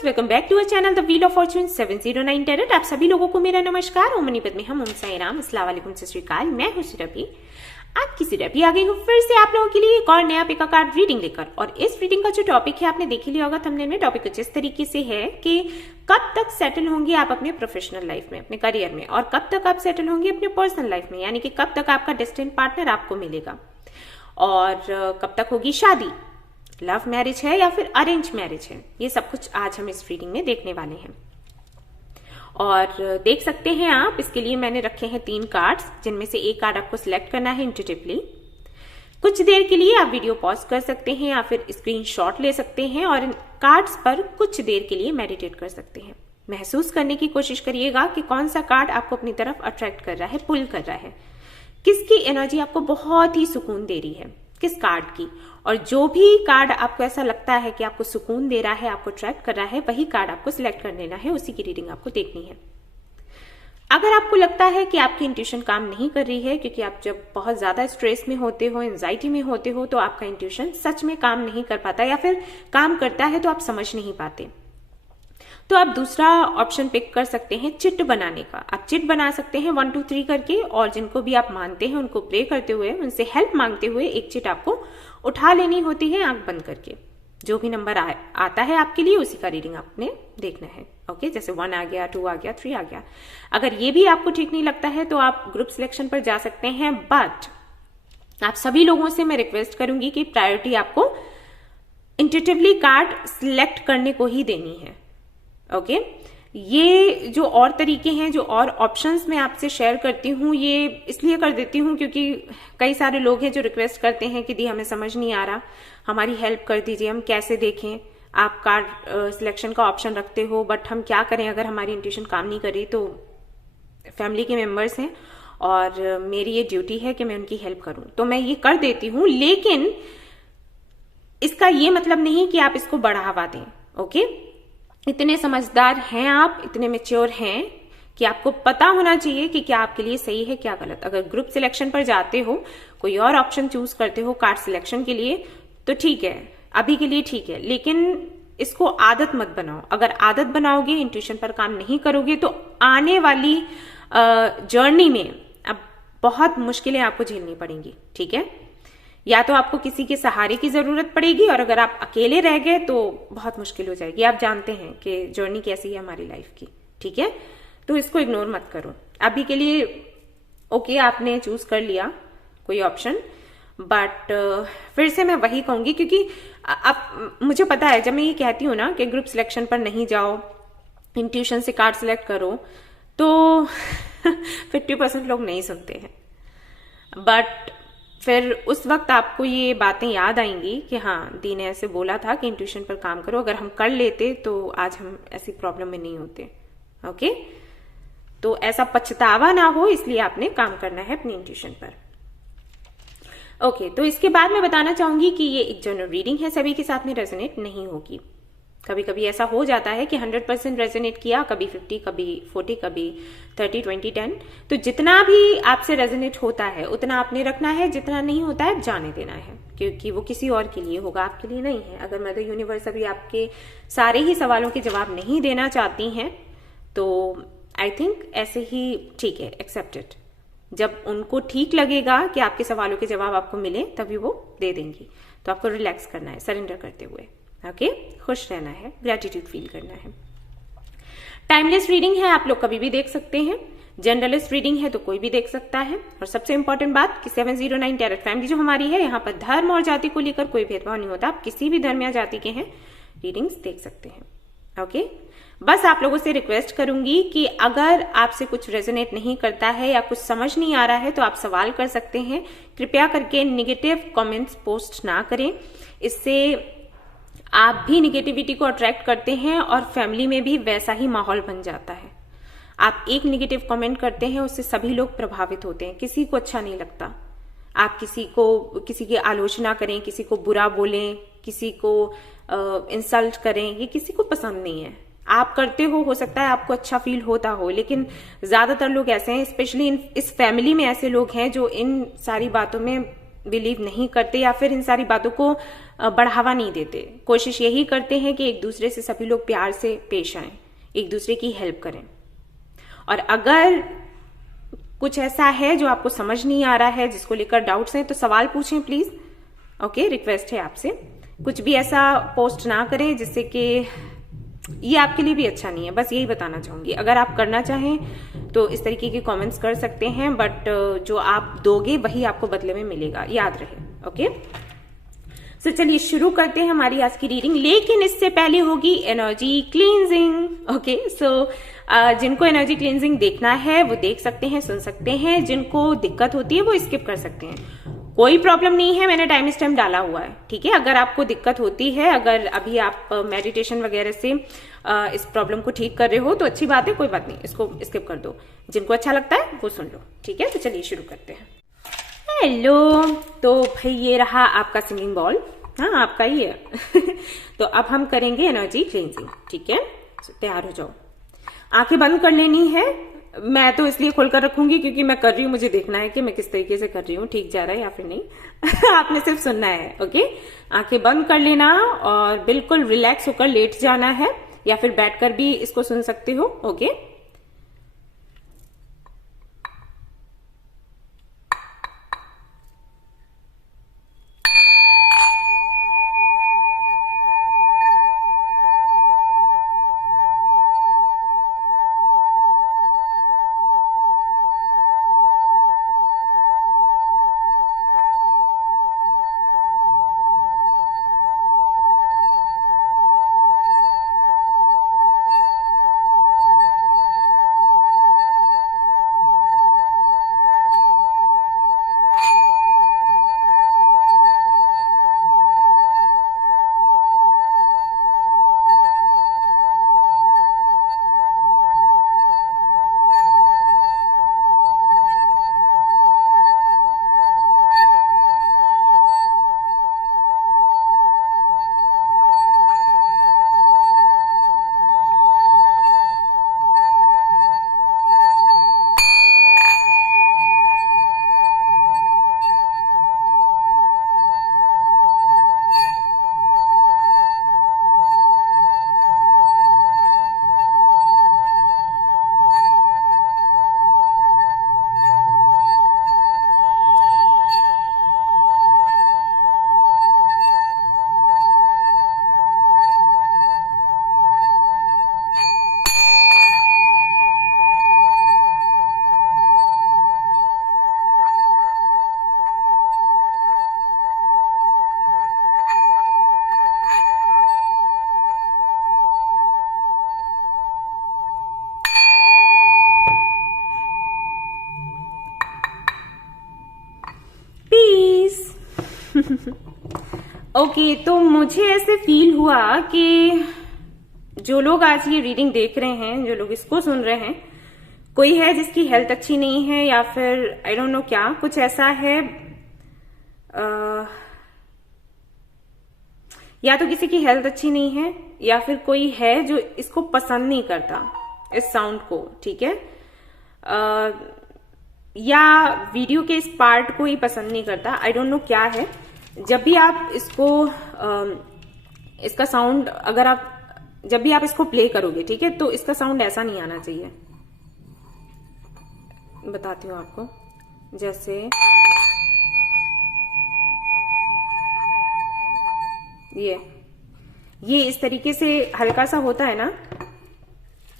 Friends, welcome back to our channel the wheel of fortune 709 tarot. आप सभी लोगों को मेरा नमस्कार। ओम मनी पद्मे हम, ओम साई राम, अस्सलाम वालेकुम, सत श्री अकाल। मैं हूं सिरपी, आपकी सिरपी आ गई हूँ फिर से आप लोगों के लिए एक और नया पिका कार्ड रीडिंग लेकर। और इस रीडिंग का जो टॉपिक है आपने देख ही लिया होगा थंबनेल में। टॉपिक कुछ इस तरीके से है कि कब तक सेटल होंगे आप अपने प्रोफेशनल लाइफ में, अपने करियर में, और कब तक आप सेटल होंगे अपने पर्सनल लाइफ में, यानी कि कब तक आपका डेस्टिन्ड पार्टनर आपको मिलेगा और कब तक होगी शादी, लव मैरिज है या फिर अरेंज मैरिज है। ये सब कुछ आज हम इस रीडिंग में देखने वाले हैं। और देख सकते हैं आप, इसके लिए मैंने रखे हैं 3 कार्ड्स, जिनमें से एक कार्ड आपको सिलेक्ट करना है इंट्यूटिवली। कुछ देर के लिए आप वीडियो पॉज कर सकते हैं या फिर स्क्रीनशॉट ले सकते हैं और इन कार्ड्स पर कुछ देर के लिए मेडिटेट कर सकते हैं। महसूस करने की कोशिश करिएगा कि कौन सा कार्ड आपको अपनी तरफ अट्रैक्ट कर रहा है, पुल कर रहा है, किसकी एनर्जी आपको बहुत ही सुकून दे रही है, किस कार्ड की। और जो भी कार्ड आपको ऐसा लगता है कि आपको सुकून दे रहा है, आपको अट्रैक्ट कर रहा है, वही कार्ड आपको सिलेक्ट कर लेना है, उसी की रीडिंग आपको देखनी है। अगर आपको लगता है कि आपकी इंट्यूशन काम नहीं कर रही है, क्योंकि आप जब बहुत ज्यादा स्ट्रेस में होते हो, एंजाइटी में होते हो, तो आपका इंट्यूशन सच में काम नहीं कर पाता, या फिर काम करता है तो आप समझ नहीं पाते, तो आप दूसरा ऑप्शन पिक कर सकते हैं चिट बनाने का। आप चिट बना सकते हैं 1 2 3 करके, और जिनको भी आप मानते हैं उनको प्रे करते हुए, उनसे हेल्प मांगते हुए एक चिट आपको उठा लेनी होती है आंख बंद करके। जो भी नंबर आता है आपके लिए, उसी का रीडिंग आपने देखना है। ओके, जैसे 1 आ गया, 2 आ गया, 3 आ गया। अगर ये भी आपको ठीक नहीं लगता है तो आप ग्रुप सिलेक्शन पर जा सकते हैं, बट आप सभी लोगों से मैं रिक्वेस्ट करूंगी कि प्रायोरिटी आपको इंट्यूटिवली कार्ड सिलेक्ट करने को ही देनी है। ओके, ये जो और तरीके हैं, जो और ऑप्शंस मैं आपसे शेयर करती हूँ, ये इसलिए कर देती हूँ क्योंकि कई सारे लोग हैं जो रिक्वेस्ट करते हैं कि दी हमें समझ नहीं आ रहा, हमारी हेल्प कर दीजिए, हम कैसे देखें। आप कार्ड सिलेक्शन का ऑप्शन रखते हो, बट हम क्या करें अगर हमारी इंट्यूशन काम नहीं कर रही। तो फैमिली के मेंबर्स हैं और मेरी ये ड्यूटी है कि मैं उनकी हेल्प करूं, तो मैं ये कर देती हूँ, लेकिन इसका ये मतलब नहीं कि आप इसको बढ़ावा दें। ओके, इतने समझदार हैं आप, इतने मैच्योर हैं कि आपको पता होना चाहिए कि क्या आपके लिए सही है, क्या गलत। अगर ग्रुप सिलेक्शन पर जाते हो, कोई और ऑप्शन चूज करते हो कार्ड सिलेक्शन के लिए, तो ठीक है, अभी के लिए ठीक है, लेकिन इसको आदत मत बनाओ। अगर आदत बनाओगे, इंट्यूशन पर काम नहीं करोगे, तो आने वाली जर्नी में अब बहुत मुश्किलें आपको झेलनी पड़ेंगी। ठीक है, या तो आपको किसी के सहारे की जरूरत पड़ेगी, और अगर आप अकेले रह गए तो बहुत मुश्किल हो जाएगी। आप जानते हैं कि जर्नी कैसी है हमारी लाइफ की। ठीक है, तो इसको इग्नोर मत करो अभी के लिए। ओके, आपने चूज कर लिया कोई ऑप्शन, बट फिर से मैं वही कहूंगी, क्योंकि अब मुझे पता है जब मैं ये कहती हूँ ना कि ग्रुप सिलेक्शन पर नहीं जाओ, इंट्यूशन से कार्ड सिलेक्ट करो, तो 50% लोग नहीं सुनते हैं। बट फिर उस वक्त आपको ये बातें याद आएंगी कि हाँ, दी ने ऐसे बोला था कि इंट्यूशन पर काम करो। अगर हम कर लेते तो आज हम ऐसी प्रॉब्लम में नहीं होते। ओके, तो ऐसा पछतावा ना हो, इसलिए आपने काम करना है अपनी इंट्यूशन पर। ओके, तो इसके बाद मैं बताना चाहूंगी कि ये एक जनरल रीडिंग है, सभी के साथ में रेजोनेट नहीं होगी। कभी कभी ऐसा हो जाता है कि 100% रेजोनेट किया, कभी 50, कभी 40, कभी 30, 20, 10। तो जितना भी आपसे रेजोनेट होता है उतना आपने रखना है, जितना नहीं होता है जाने देना है, क्योंकि वो किसी और के लिए होगा, आपके लिए नहीं है। अगर मदर यूनिवर्स अभी आपके सारे ही सवालों के जवाब नहीं देना चाहती हैं, तो आई थिंक ऐसे ही ठीक है, एक्सेप्टेड। जब उनको ठीक लगेगा कि आपके सवालों के जवाब आपको मिले, तभी वो दे देंगी। तो आपको रिलैक्स करना है, सरेंडर करते हुए। ओके, खुश रहना है, ग्रेटिट्यूड फील करना है। टाइमलेस रीडिंग है, आप लोग कभी भी देख सकते हैं। जनरलिस्ट रीडिंग है तो कोई भी देख सकता है। और सबसे इंपॉर्टेंट बात कि 709 टैरेट फैमिली जो हमारी है, यहाँ पर धर्म और जाति को लेकर कोई भेदभाव नहीं होता। आप किसी भी धर्म या जाति के हैं, रीडिंग्स देख सकते हैं। ओके, बस आप लोगों से रिक्वेस्ट करूंगी कि अगर आपसे कुछ रेजोनेट नहीं करता है या कुछ समझ नहीं आ रहा है, तो आप सवाल कर सकते हैं। कृपया करके निगेटिव कमेंट्स पोस्ट ना करें, इससे आप भी निगेटिविटी को अट्रैक्ट करते हैं और फैमिली में भी वैसा ही माहौल बन जाता है। आप एक निगेटिव कमेंट करते हैं, उससे सभी लोग प्रभावित होते हैं, किसी को अच्छा नहीं लगता। आप किसी की आलोचना करें, किसी को बुरा बोलें, किसी को इंसल्ट करें, ये किसी को पसंद नहीं है। आप करते हो सकता है आपको अच्छा फील होता हो, लेकिन ज्यादातर लोग ऐसे हैं, स्पेशली इस फैमिली में ऐसे लोग हैं जो इन सारी बातों में बिलीव नहीं करते या फिर इन सारी बातों को बढ़ावा नहीं देते। कोशिश यही करते हैं कि एक दूसरे से सभी लोग प्यार से पेश आएं, एक दूसरे की हेल्प करें। और अगर कुछ ऐसा है जो आपको समझ नहीं आ रहा है, जिसको लेकर डाउट्स हैं, तो सवाल पूछें प्लीज। ओके, रिक्वेस्ट है आपसे। कुछ भी ऐसा पोस्ट ना करें जिससे कि ये आपके लिए भी अच्छा नहीं है, बस यही बताना चाहूंगी। अगर आप करना चाहें तो इस तरीके के कमेंट्स कर सकते हैं, बट जो आप दोगे वही आपको बदले में मिलेगा, याद रहे। ओके, सो चलिए शुरू करते हैं हमारी आज की रीडिंग। लेकिन इससे पहले होगी एनर्जी क्लींजिंग। ओके, सो जिनको एनर्जी क्लींजिंग देखना है वो देख सकते हैं, सुन सकते हैं। जिनको दिक्कत होती है वो स्किप कर सकते हैं, कोई प्रॉब्लम नहीं है, मैंने टाइम स्टैम्प डाला हुआ है। ठीक है, अगर आपको दिक्कत होती है, अगर अभी आप मेडिटेशन वगैरह से इस प्रॉब्लम को ठीक कर रहे हो तो अच्छी बात है, कोई बात नहीं, इसको स्किप कर दो। जिनको अच्छा लगता है वो सुन लो। ठीक है, तो चलिए शुरू करते हैं। हेलो, तो भाई ये रहा आपका सिंगिंग बॉल। हाँ, आपका ही है। तो अब हम करेंगे एनर्जी क्लींजिंग। ठीक है, तैयार हो जाओ। आंखें बंद कर लेनी है। मैं तो इसलिए खोलकर रखूंगी क्योंकि मैं कर रही हूँ, मुझे देखना है कि मैं किस तरीके से कर रही हूँ, ठीक जा रहा है या फिर नहीं। आपने सिर्फ सुनना है। ओके, आंखें बंद कर लेना और बिल्कुल रिलैक्स होकर लेट जाना है, या फिर बैठकर भी इसको सुन सकते हो। ओके, ओके, तो मुझे ऐसे फील हुआ कि जो लोग आज ये रीडिंग देख रहे हैं, जो लोग इसको सुन रहे हैं, कोई है जिसकी हेल्थ अच्छी नहीं है, या फिर आई डोंट नो क्या कुछ ऐसा है। या तो किसी की हेल्थ अच्छी नहीं है, या फिर कोई है जो इसको पसंद नहीं करता, इस साउंड को। ठीक है, या वीडियो के इस पार्ट को ही पसंद नहीं करता, आई डोंट नो क्या है। जब भी आप इसको इसका साउंड, अगर आप जब भी आप इसको प्ले करोगे, ठीक है, तो इसका साउंड ऐसा नहीं आना चाहिए। बताती हूँ आपको, जैसे ये इस तरीके से हल्का सा होता है ना,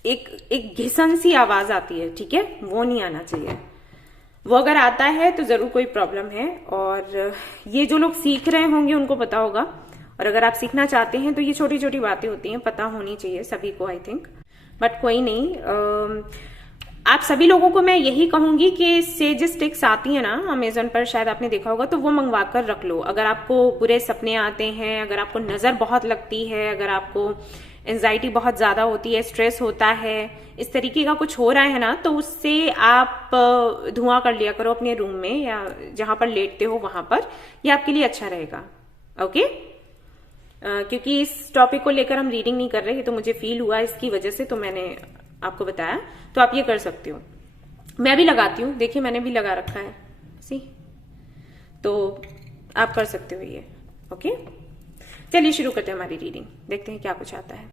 एक घिसन सी आवाज आती है। ठीक है, वो नहीं आना चाहिए। वो अगर आता है तो जरूर कोई प्रॉब्लम है। और ये जो लोग सीख रहे होंगे उनको पता होगा, और अगर आप सीखना चाहते हैं तो ये छोटी छोटी बातें होती हैं, पता होनी चाहिए सभी को, आई थिंक। बट कोई नहीं, आप सभी लोगों को मैं यही कहूंगी कि सेज स्टिक्स आती है ना अमेजोन पर, शायद आपने देखा होगा, तो वो मंगवा कर रख लो। अगर आपको बुरे सपने आते हैं, अगर आपको नजर बहुत लगती है, अगर आपको एंजाइटी बहुत ज्यादा होती है, स्ट्रेस होता है, इस तरीके का कुछ हो रहा है ना, तो उससे आप धुआं कर लिया करो अपने रूम में या जहां पर लेटते हो वहां पर। ये आपके लिए अच्छा रहेगा। ओके, क्योंकि इस टॉपिक को लेकर हम रीडिंग नहीं कर रहे, तो मुझे फील हुआ इसकी वजह से, तो मैंने आपको बताया। तो आप ये कर सकते हो। मैं भी लगाती हूँ, देखिए मैंने भी लगा रखा है। सी, तो आप कर सकते हो ये। ओके, चलिए शुरू करते हैं हमारी रीडिंग, देखते हैं क्या कुछ आता है।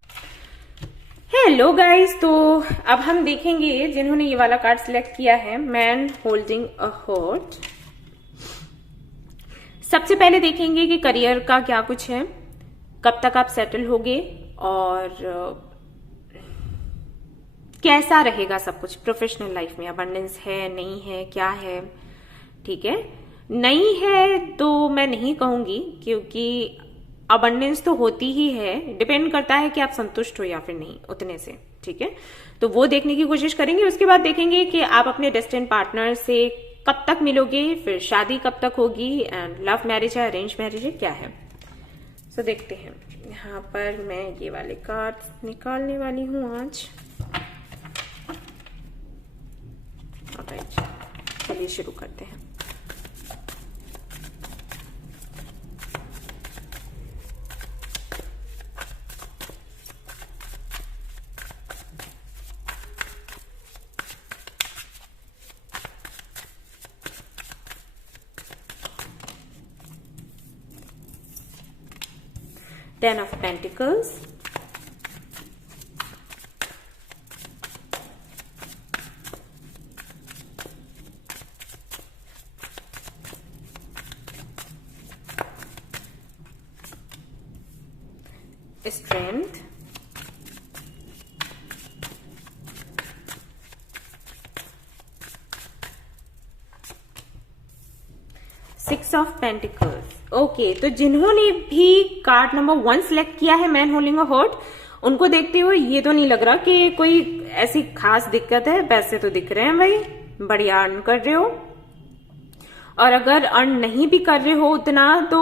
हेलो गाइस, तो अब हम देखेंगे जिन्होंने ये वाला कार्ड सिलेक्ट किया है, मैन होल्डिंग अ हार्ट। सबसे पहले देखेंगे कि करियर का क्या कुछ है, कब तक आप सेटल होगे और कैसा रहेगा सब कुछ प्रोफेशनल लाइफ में। अबंडेंस है, नहीं है, क्या है, ठीक है। नहीं है तो मैं नहीं कहूंगी, क्योंकि अबंडेंस तो होती ही है, डिपेंड करता है कि आप संतुष्ट हो या फिर नहीं उतने से, ठीक है। तो वो देखने की कोशिश करेंगे। उसके बाद देखेंगे कि आप अपने डेस्टिन्ड पार्टनर से कब तक मिलोगे, फिर शादी कब तक होगी, एंड लव मैरिज है, अरेंज मैरिज है, क्या है। सो देखते हैं। यहाँ पर मैं ये वाले कार्ड निकालने वाली हूँ आज। चलिए शुरू करते हैं। Ten of Pentacles, Strength, Six of Pentacles। Okay, तो जिन्होंने भी कार्ड नंबर 1 सिलेक्ट किया है, मैन होल्डिंग अ हार्ट, उनको देखते हुए ये तो नहीं लग रहा कि कोई ऐसी खास दिक्कत है। पैसे तो दिख रहे हैं भाई, बढ़िया अर्न कर रहे हो। और अगर अर्न नहीं भी कर रहे हो उतना, तो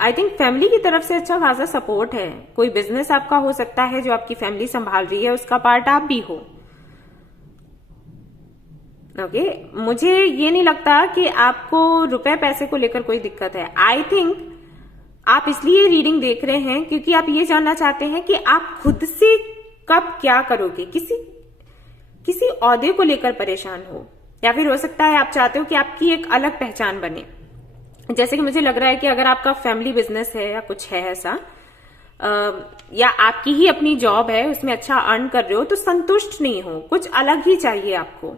आई थिंक फैमिली की तरफ से अच्छा खासा सपोर्ट है। कोई बिजनेस आपका हो सकता है जो आपकी फैमिली संभाल रही है, उसका पार्ट आप भी हो। ओके, मुझे ये नहीं लगता कि आपको रुपए पैसे को लेकर कोई दिक्कत है। आई थिंक आप इसलिए रीडिंग देख रहे हैं क्योंकि आप ये जानना चाहते हैं कि आप खुद से कब क्या करोगे। किसी औहदे को लेकर परेशान हो, या फिर हो सकता है आप चाहते हो कि आपकी एक अलग पहचान बने। जैसे कि मुझे लग रहा है कि अगर आपका फैमिली बिजनेस है या कुछ है ऐसा, या आपकी ही अपनी जॉब है, उसमें अच्छा अर्न कर रहे हो, तो संतुष्ट नहीं हो, कुछ अलग ही चाहिए आपको।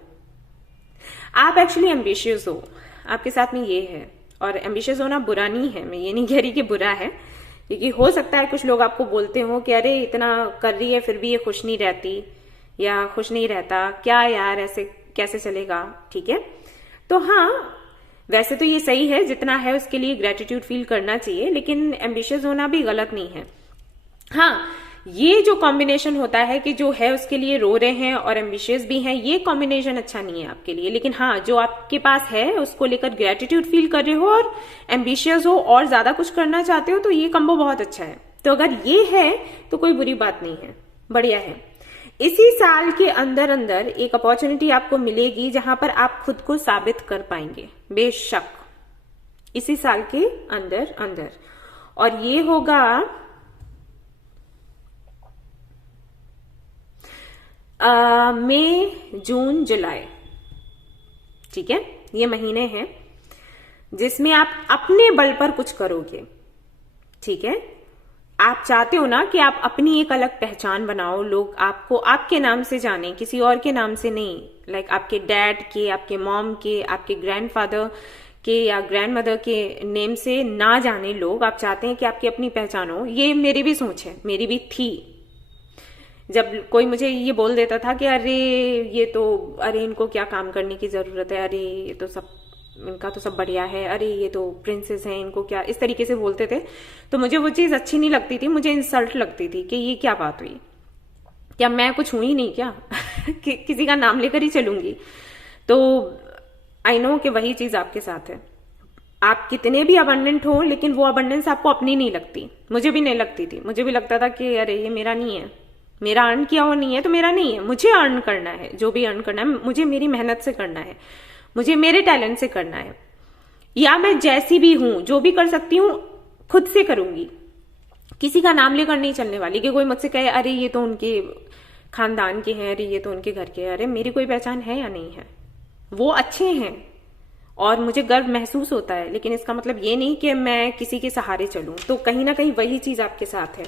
आप एक्चुअली एम्बिशियस हो, आपके साथ में ये है। और एम्बिशियस होना बुरा नहीं है, मैं ये नहीं कह रही कि बुरा है, क्योंकि हो सकता है कुछ लोग आपको बोलते हो कि अरे इतना कर रही है फिर भी ये खुश नहीं रहती या खुश नहीं रहता, क्या यार ऐसे कैसे चलेगा, ठीक है। तो हाँ, वैसे तो ये सही है, जितना है उसके लिए ग्रेटिट्यूड फील करना चाहिए, लेकिन एम्बिशियस होना भी गलत नहीं है। हाँ, ये जो कॉम्बिनेशन होता है कि जो है उसके लिए रो रहे हैं और एम्बिशियस भी हैं, ये कॉम्बिनेशन अच्छा नहीं है आपके लिए। लेकिन हाँ, जो आपके पास है उसको लेकर ग्रेटिट्यूड फील कर रहे हो और एम्बिशियस हो और ज्यादा कुछ करना चाहते हो, तो ये कम्बो बहुत अच्छा है। तो अगर ये है तो कोई बुरी बात नहीं है, बढ़िया है। इसी साल के अंदर अंदर एक अपॉर्चुनिटी आपको मिलेगी जहां पर आप खुद को साबित कर पाएंगे, बेशक इसी साल के अंदर अंदर। और ये होगा मई, जून, जुलाई, ठीक है। ये महीने हैं जिसमें आप अपने बल पर कुछ करोगे, ठीक है। आप चाहते हो ना कि आप अपनी एक अलग पहचान बनाओ, लोग आपको आपके नाम से जाने, किसी और के नाम से नहीं। लाइक आपके डैड के, आपके मॉम के, आपके ग्रैंडफादर के या ग्रैंडमदर के नेम से ना जाने लोग। आप चाहते हैं कि आपकी अपनी पहचान हो। ये मेरी भी सोच है, मेरी भी थी। जब कोई मुझे ये बोल देता था कि अरे ये तो, अरे इनको क्या काम करने की जरूरत है, अरे ये तो सब, इनका तो सब बढ़िया है, अरे ये तो प्रिंसेस हैं, इनको क्या, इस तरीके से बोलते थे, तो मुझे वो चीज अच्छी नहीं लगती थी, मुझे इंसल्ट लगती थी कि ये क्या बात हुई, क्या मैं कुछ हुई नहीं क्या कि किसी का नाम लेकर ही चलूंगी। तो आई नो कि वही चीज आपके साथ है। आप कितने भी अबंडेंट हो, लेकिन वो अबंडेंस आपको अपनी नहीं लगती। मुझे भी नहीं लगती थी, मुझे भी लगता था कि अरे ये मेरा नहीं है, मेरा अर्न किया हुआ नहीं है तो मेरा नहीं है। मुझे अर्न करना है, जो भी अर्न करना है मुझे मेरी मेहनत से करना है, मुझे मेरे टैलेंट से करना है, या मैं जैसी भी हूं, जो भी कर सकती हूं खुद से करूंगी। किसी का नाम लेकर नहीं चलने वाली कि कोई मुझसे कहे अरे ये तो उनके खानदान के हैं, अरे ये तो उनके घर के हैं। अरे मेरी कोई पहचान है या नहीं है, वो अच्छे हैं, और मुझे गर्व महसूस होता है, लेकिन इसका मतलब ये नहीं कि मैं किसी के सहारे चलूं। तो कहीं ना कहीं वही चीज आपके साथ है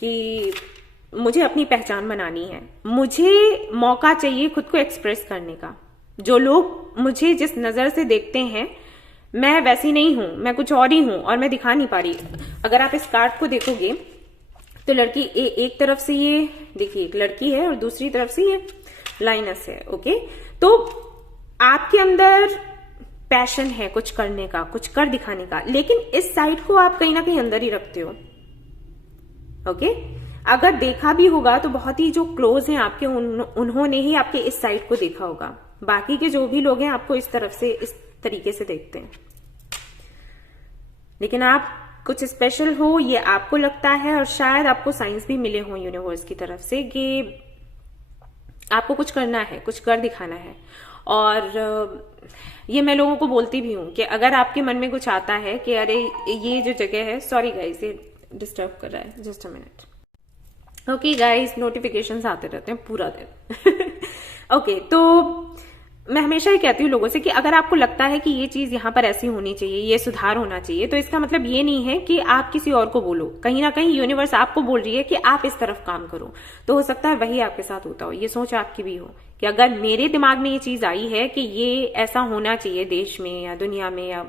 कि मुझे अपनी पहचान बनानी है, मुझे मौका चाहिए खुद को एक्सप्रेस करने का। जो लोग मुझे जिस नजर से देखते हैं मैं वैसी नहीं हूं, मैं कुछ और ही हूं और मैं दिखा नहीं पा रही। अगर आप इस कार्ड को देखोगे तो लड़की एक तरफ से ये देखिए एक लड़की है और दूसरी तरफ से ये लाइनस है। ओके, तो आपके अंदर पैशन है कुछ करने का, कुछ कर दिखाने का, लेकिन इस साइड को आप कहीं ना कहीं अंदर ही रखते हो। ओके, अगर देखा भी होगा तो बहुत ही जो क्लोज हैं आपके उन्होंने ही आपके इस साइड को देखा होगा। बाकी के जो भी लोग हैं आपको इस तरफ से इस तरीके से देखते हैं, लेकिन आप कुछ स्पेशल हो ये आपको लगता है, और शायद आपको साइंस भी मिले हो यूनिवर्स की तरफ से कि आपको कुछ करना है, कुछ कर दिखाना है। और ये मैं लोगों को बोलती भी हूं कि अगर आपके मन में कुछ आता है कि अरे ये जो जगह है, सॉरी गाइस ये डिस्टर्ब कर रहा है, just a minute. Okay guys, notifications आते रहते हैं पूरा दिन। ओके, तो मैं हमेशा ही कहती हूँ लोगों से कि अगर आपको लगता है कि ये चीज यहाँ पर ऐसी होनी चाहिए, ये सुधार होना चाहिए, तो इसका मतलब ये नहीं है कि आप किसी और को बोलो। कहीं ना कहीं यूनिवर्स आपको बोल रही है कि आप इस तरफ काम करो, तो हो सकता है वही आपके साथ होता हो। ये सोच आपकी भी हो कि अगर मेरे दिमाग में ये चीज आई है कि ये ऐसा होना चाहिए देश में या दुनिया में या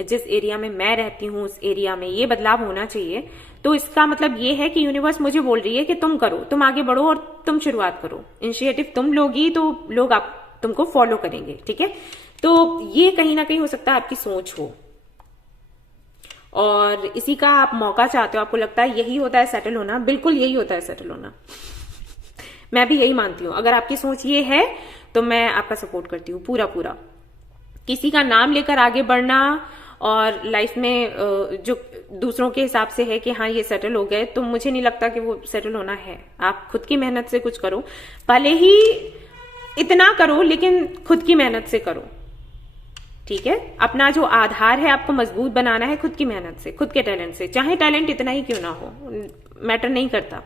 जिस एरिया में मैं रहती हूँ उस एरिया में ये बदलाव होना चाहिए, तो इसका मतलब ये है कि यूनिवर्स मुझे बोल रही है कि तुम करो, तुम आगे बढ़ो और तुम शुरुआत करो। इनिशिएटिव तुम लोगी तो लोग आप तुमको फॉलो करेंगे। ठीक है, तो ये कहीं ना कहीं हो सकता है आपकी सोच हो और इसी का आप मौका चाहते हो। आपको लगता है यही होता है सेटल होना, बिल्कुल यही होता है सेटल होना। मैं भी यही मानती हूं। अगर आपकी सोच ये है तो मैं आपका सपोर्ट करती हूँ पूरा पूरा। किसी का नाम लेकर आगे बढ़ना और लाइफ में जो दूसरों के हिसाब से है कि हाँ ये सेटल हो गए, तो मुझे नहीं लगता कि वो सेटल होना है। आप खुद की मेहनत से कुछ करो, भले ही इतना करो लेकिन खुद की मेहनत से करो। ठीक है, अपना जो आधार है आपको मजबूत बनाना है खुद की मेहनत से, खुद के टैलेंट से। चाहे टैलेंट इतना ही क्यों ना हो, मैटर नहीं करता।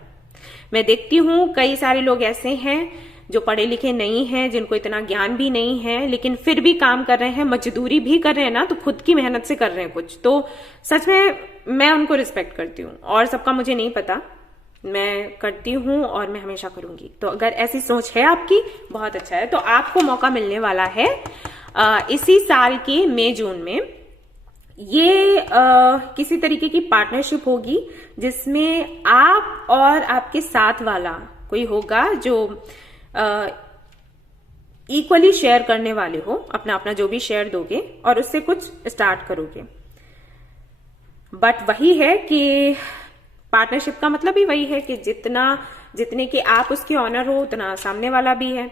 मैं देखती हूं कई सारे लोग ऐसे हैं जो पढ़े लिखे नहीं हैं, जिनको इतना ज्ञान भी नहीं है, लेकिन फिर भी काम कर रहे हैं, मजदूरी भी कर रहे हैं ना, तो खुद की मेहनत से कर रहे हैं कुछ। तो सच में मैं उनको रिस्पेक्ट करती हूँ। और सबका मुझे नहीं पता, मैं करती हूँ और मैं हमेशा करूंगी। तो अगर ऐसी सोच है आपकी, बहुत अच्छा है। तो आपको मौका मिलने वाला है इसी साल के मई जून में। ये किसी तरीके की पार्टनरशिप होगी जिसमें आप और आपके साथ वाला कोई होगा जो इक्वली शेयर करने वाले हो, अपना अपना जो भी शेयर दोगे और उससे कुछ स्टार्ट करोगे। बट वही है कि पार्टनरशिप का मतलब ही वही है कि जितने के आप उसके ऑनर हो उतना सामने वाला भी है।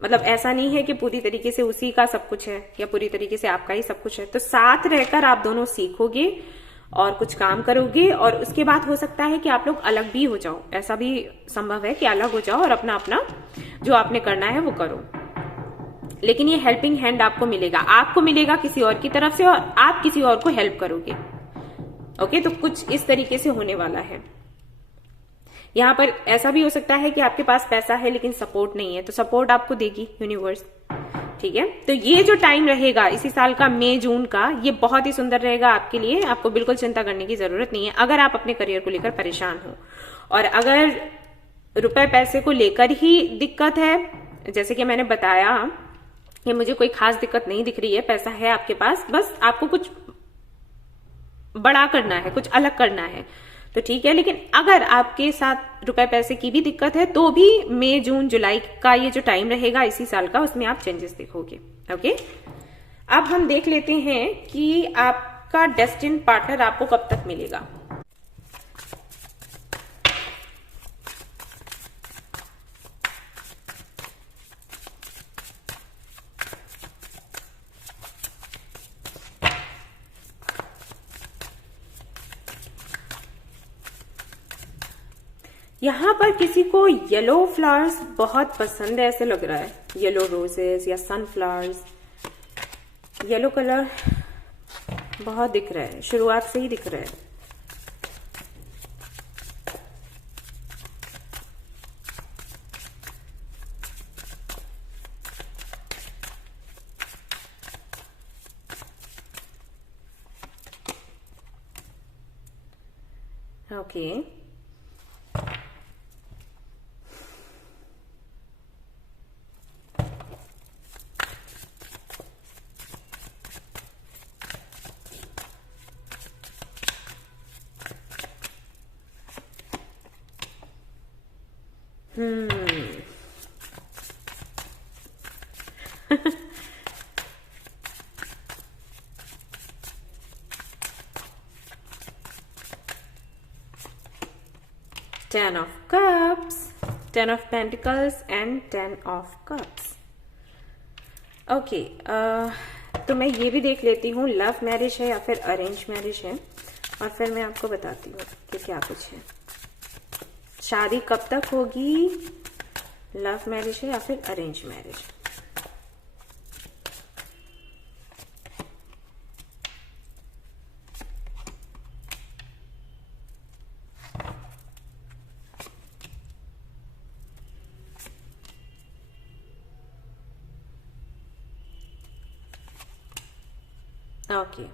मतलब ऐसा नहीं है कि पूरी तरीके से उसी का सब कुछ है या पूरी तरीके से आपका ही सब कुछ है। तो साथ रहकर आप दोनों सीखोगे और कुछ काम करोगे, और उसके बाद हो सकता है कि आप लोग अलग भी हो जाओ। ऐसा भी संभव है कि अलग हो जाओ और अपना अपना जो आपने करना है वो करो। लेकिन ये हेल्पिंग हैंड आपको मिलेगा किसी और की तरफ से, और आप किसी और को हेल्प करोगे। ओके, तो कुछ इस तरीके से होने वाला है। यहां पर ऐसा भी हो सकता है कि आपके पास पैसा है लेकिन सपोर्ट नहीं है, तो सपोर्ट आपको देगी यूनिवर्स। ठीक है, तो ये जो टाइम रहेगा इसी साल का मई जून का, ये बहुत ही सुंदर रहेगा आपके लिए। आपको बिल्कुल चिंता करने की जरूरत नहीं है अगर आप अपने करियर को लेकर परेशान हो। और अगर रुपए पैसे को लेकर ही दिक्कत है, जैसे कि मैंने बताया कि मुझे कोई खास दिक्कत नहीं दिख रही है, पैसा है आपके पास, बस आपको कुछ बड़ा करना है, कुछ अलग करना है, तो ठीक है। लेकिन अगर आपके साथ रुपए पैसे की भी दिक्कत है तो भी मई जून जुलाई का ये जो टाइम रहेगा इसी साल का, उसमें आप चेंजेस देखोगे। ओके, अब हम देख लेते हैं कि आपका डेस्टिन्ड पार्टनर आपको कब तक मिलेगा। यहाँ पर किसी को येलो फ्लावर्स बहुत पसंद है, ऐसे लग रहा है। येलो रोजेस या सनफ्लावर्स, येलो कलर बहुत दिख रहा है, शुरुआत से ही दिख रहा है। Okay, Ten of Cups, Ten of Pentacles and Ten of Cups. Okay, तो मैं ये भी देख लेती हूँ लव मैरिज है या फिर अरेंज मैरिज है, और फिर मैं आपको बताती हूँ कि क्या कुछ है। शादी कब तक होगी, लव मैरिज है या फिर arrange marriage. Okay,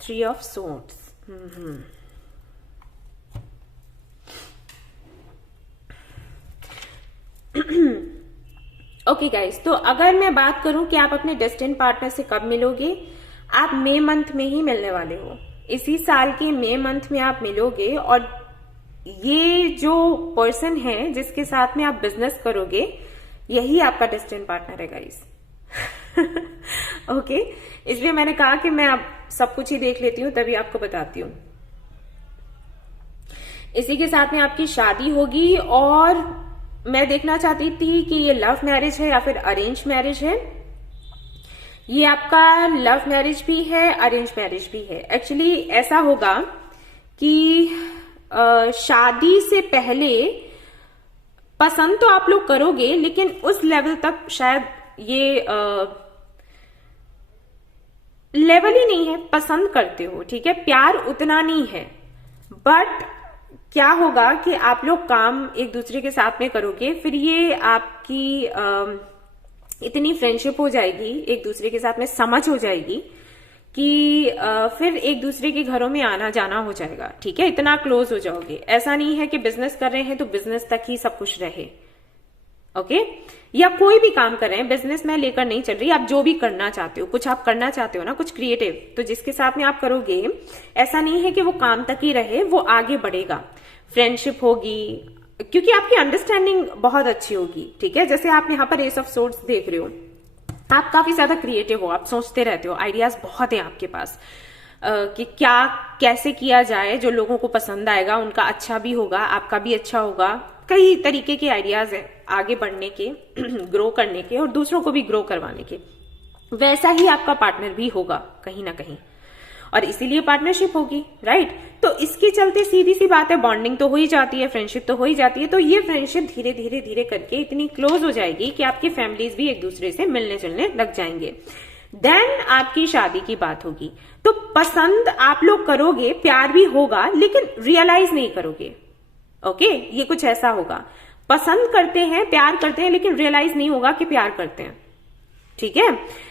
three of swords. Okay guys, तो अगर मैं बात करूं कि आप अपने डेस्टिन पार्टनर से कब मिलोगे, आप मई मंथ में ही मिलने वाले हो। इसी साल के मई मंथ में आप मिलोगे, और ये जो पर्सन है जिसके साथ में आप बिजनेस करोगे, यही आपका डेस्टिन पार्टनर है गाइस। ओके, इसलिए मैंने कहा कि मैं अब सब कुछ ही देख लेती हूँ, तभी आपको बताती हूँ। इसी के साथ में आपकी शादी होगी, और मैं देखना चाहती थी कि ये लव मैरिज है या फिर अरेंज मैरिज है। ये आपका लव मैरिज भी है, अरेंज मैरिज भी है। एक्चुअली ऐसा होगा कि शादी से पहले पसंद तो आप लोग करोगे, लेकिन उस लेवल तक शायद ये लेवल ही नहीं है। पसंद करते हो, ठीक है, प्यार उतना नहीं है, बट क्या होगा कि आप लोग काम एक दूसरे के साथ में करोगे, फिर ये आपकी इतनी फ्रेंडशिप हो जाएगी, एक दूसरे के साथ में समझ हो जाएगी कि फिर एक दूसरे के घरों में आना जाना हो जाएगा, ठीक है, इतना क्लोज हो जाओगे। ऐसा नहीं है कि बिजनेस कर रहे हैं तो बिजनेस तक ही सब कुछ रहे, ओके, या कोई भी काम कर रहे हैं, बिजनेस में लेकर नहीं चल रही, आप जो भी करना चाहते हो, कुछ आप करना चाहते हो ना, कुछ क्रिएटिव, तो जिसके साथ में आप करोगे, ऐसा नहीं है कि वो काम तक ही रहे, वो आगे बढ़ेगा, फ्रेंडशिप होगी, क्योंकि आपकी अंडरस्टैंडिंग बहुत अच्छी होगी, ठीक है। जैसे आप यहाँ पर एस ऑफ सोर्ड्स देख रहे हो, आप काफी ज्यादा क्रिएटिव हो, आप सोचते रहते हो, आइडियाज बहुत है आपके पास कि क्या कैसे किया जाए जो लोगों को पसंद आएगा, उनका अच्छा भी होगा, आपका भी अच्छा होगा। कई तरीके के आइडियाज है आगे बढ़ने के, ग्रो करने के, और दूसरों को भी ग्रो करवाने के। वैसा ही आपका पार्टनर भी होगा कहीं ना कहीं, और इसीलिए पार्टनरशिप होगी, राइट। तो इसके चलते सीधी सी बात है, बॉन्डिंग तो हो ही जाती है, फ्रेंडशिप तो हो ही जाती है। तो ये फ्रेंडशिप धीरे धीरे धीरे करके इतनी क्लोज हो जाएगी कि आपकी फैमिलीज भी एक दूसरे से मिलने जुलने लग जाएंगे। देन आपकी शादी की बात होगी। तो पसंद आप लोग करोगे, प्यार भी होगा, लेकिन रियलाइज नहीं करोगे, ओके, ये कुछ ऐसा होगा। पसंद करते हैं, प्यार करते हैं, लेकिन रियलाइज नहीं होगा कि प्यार करते हैं, ठीक है।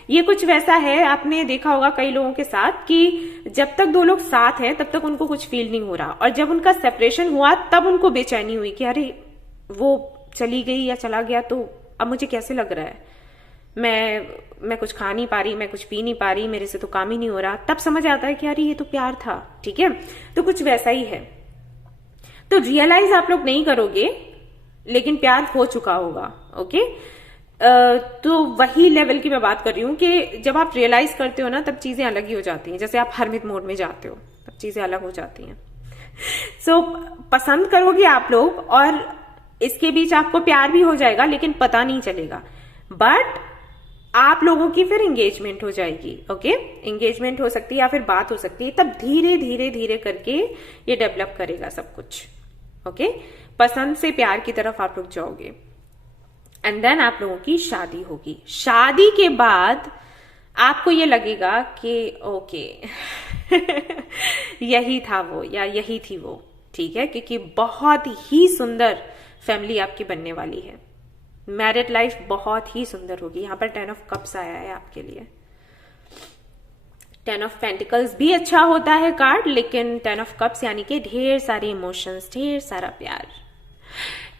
ये कुछ वैसा है, आपने देखा होगा कई लोगों के साथ कि जब तक दो लोग साथ हैं तब तक उनको कुछ फील नहीं हो रहा, और जब उनका सेपरेशन हुआ तब उनको बेचैनी हुई कि अरे वो चली गई या चला गया, तो अब मुझे कैसे लग रहा है, मैं कुछ खा नहीं पा रही, मैं कुछ पी नहीं पा रही, मेरे से तो काम ही नहीं हो रहा। तब समझ आता है कि अरे ये तो प्यार था, ठीक है। तो कुछ वैसा ही है। तो रियलाइज आप लोग नहीं करोगे, लेकिन प्यार हो चुका होगा, ओके। तो वही लेवल की मैं बात कर रही हूं कि जब आप रियलाइज करते हो ना, तब चीजें अलग ही हो जाती हैं। जैसे आप हरमित मोड में जाते हो, तब चीजें अलग हो जाती हैं। सो पसंद करोगे आप लोग, और इसके बीच आपको प्यार भी हो जाएगा, लेकिन पता नहीं चलेगा। बट आप लोगों की फिर एंगेजमेंट हो जाएगी, ओके, एंगेजमेंट हो सकती है या फिर बात हो सकती है। तब धीरे धीरे धीरे करके ये डेवलप करेगा सब कुछ, ओके। पसंद से प्यार की तरफ आप लोग जाओगे, एंड देन आप लोगों की शादी होगी। शादी के बाद आपको ये लगेगा कि ओके यही था वो, या यही थी वो, ठीक है, क्योंकि बहुत ही सुंदर फैमिली आपकी बनने वाली है। मैरिड लाइफ बहुत ही सुंदर होगी। यहां पर 10 ऑफ कप्स आया है आपके लिए। 10 ऑफ पेंटिकल्स भी अच्छा होता है कार्ड, लेकिन 10 ऑफ कप्स यानी कि ढेर सारे इमोशंस, ढेर सारा प्यार।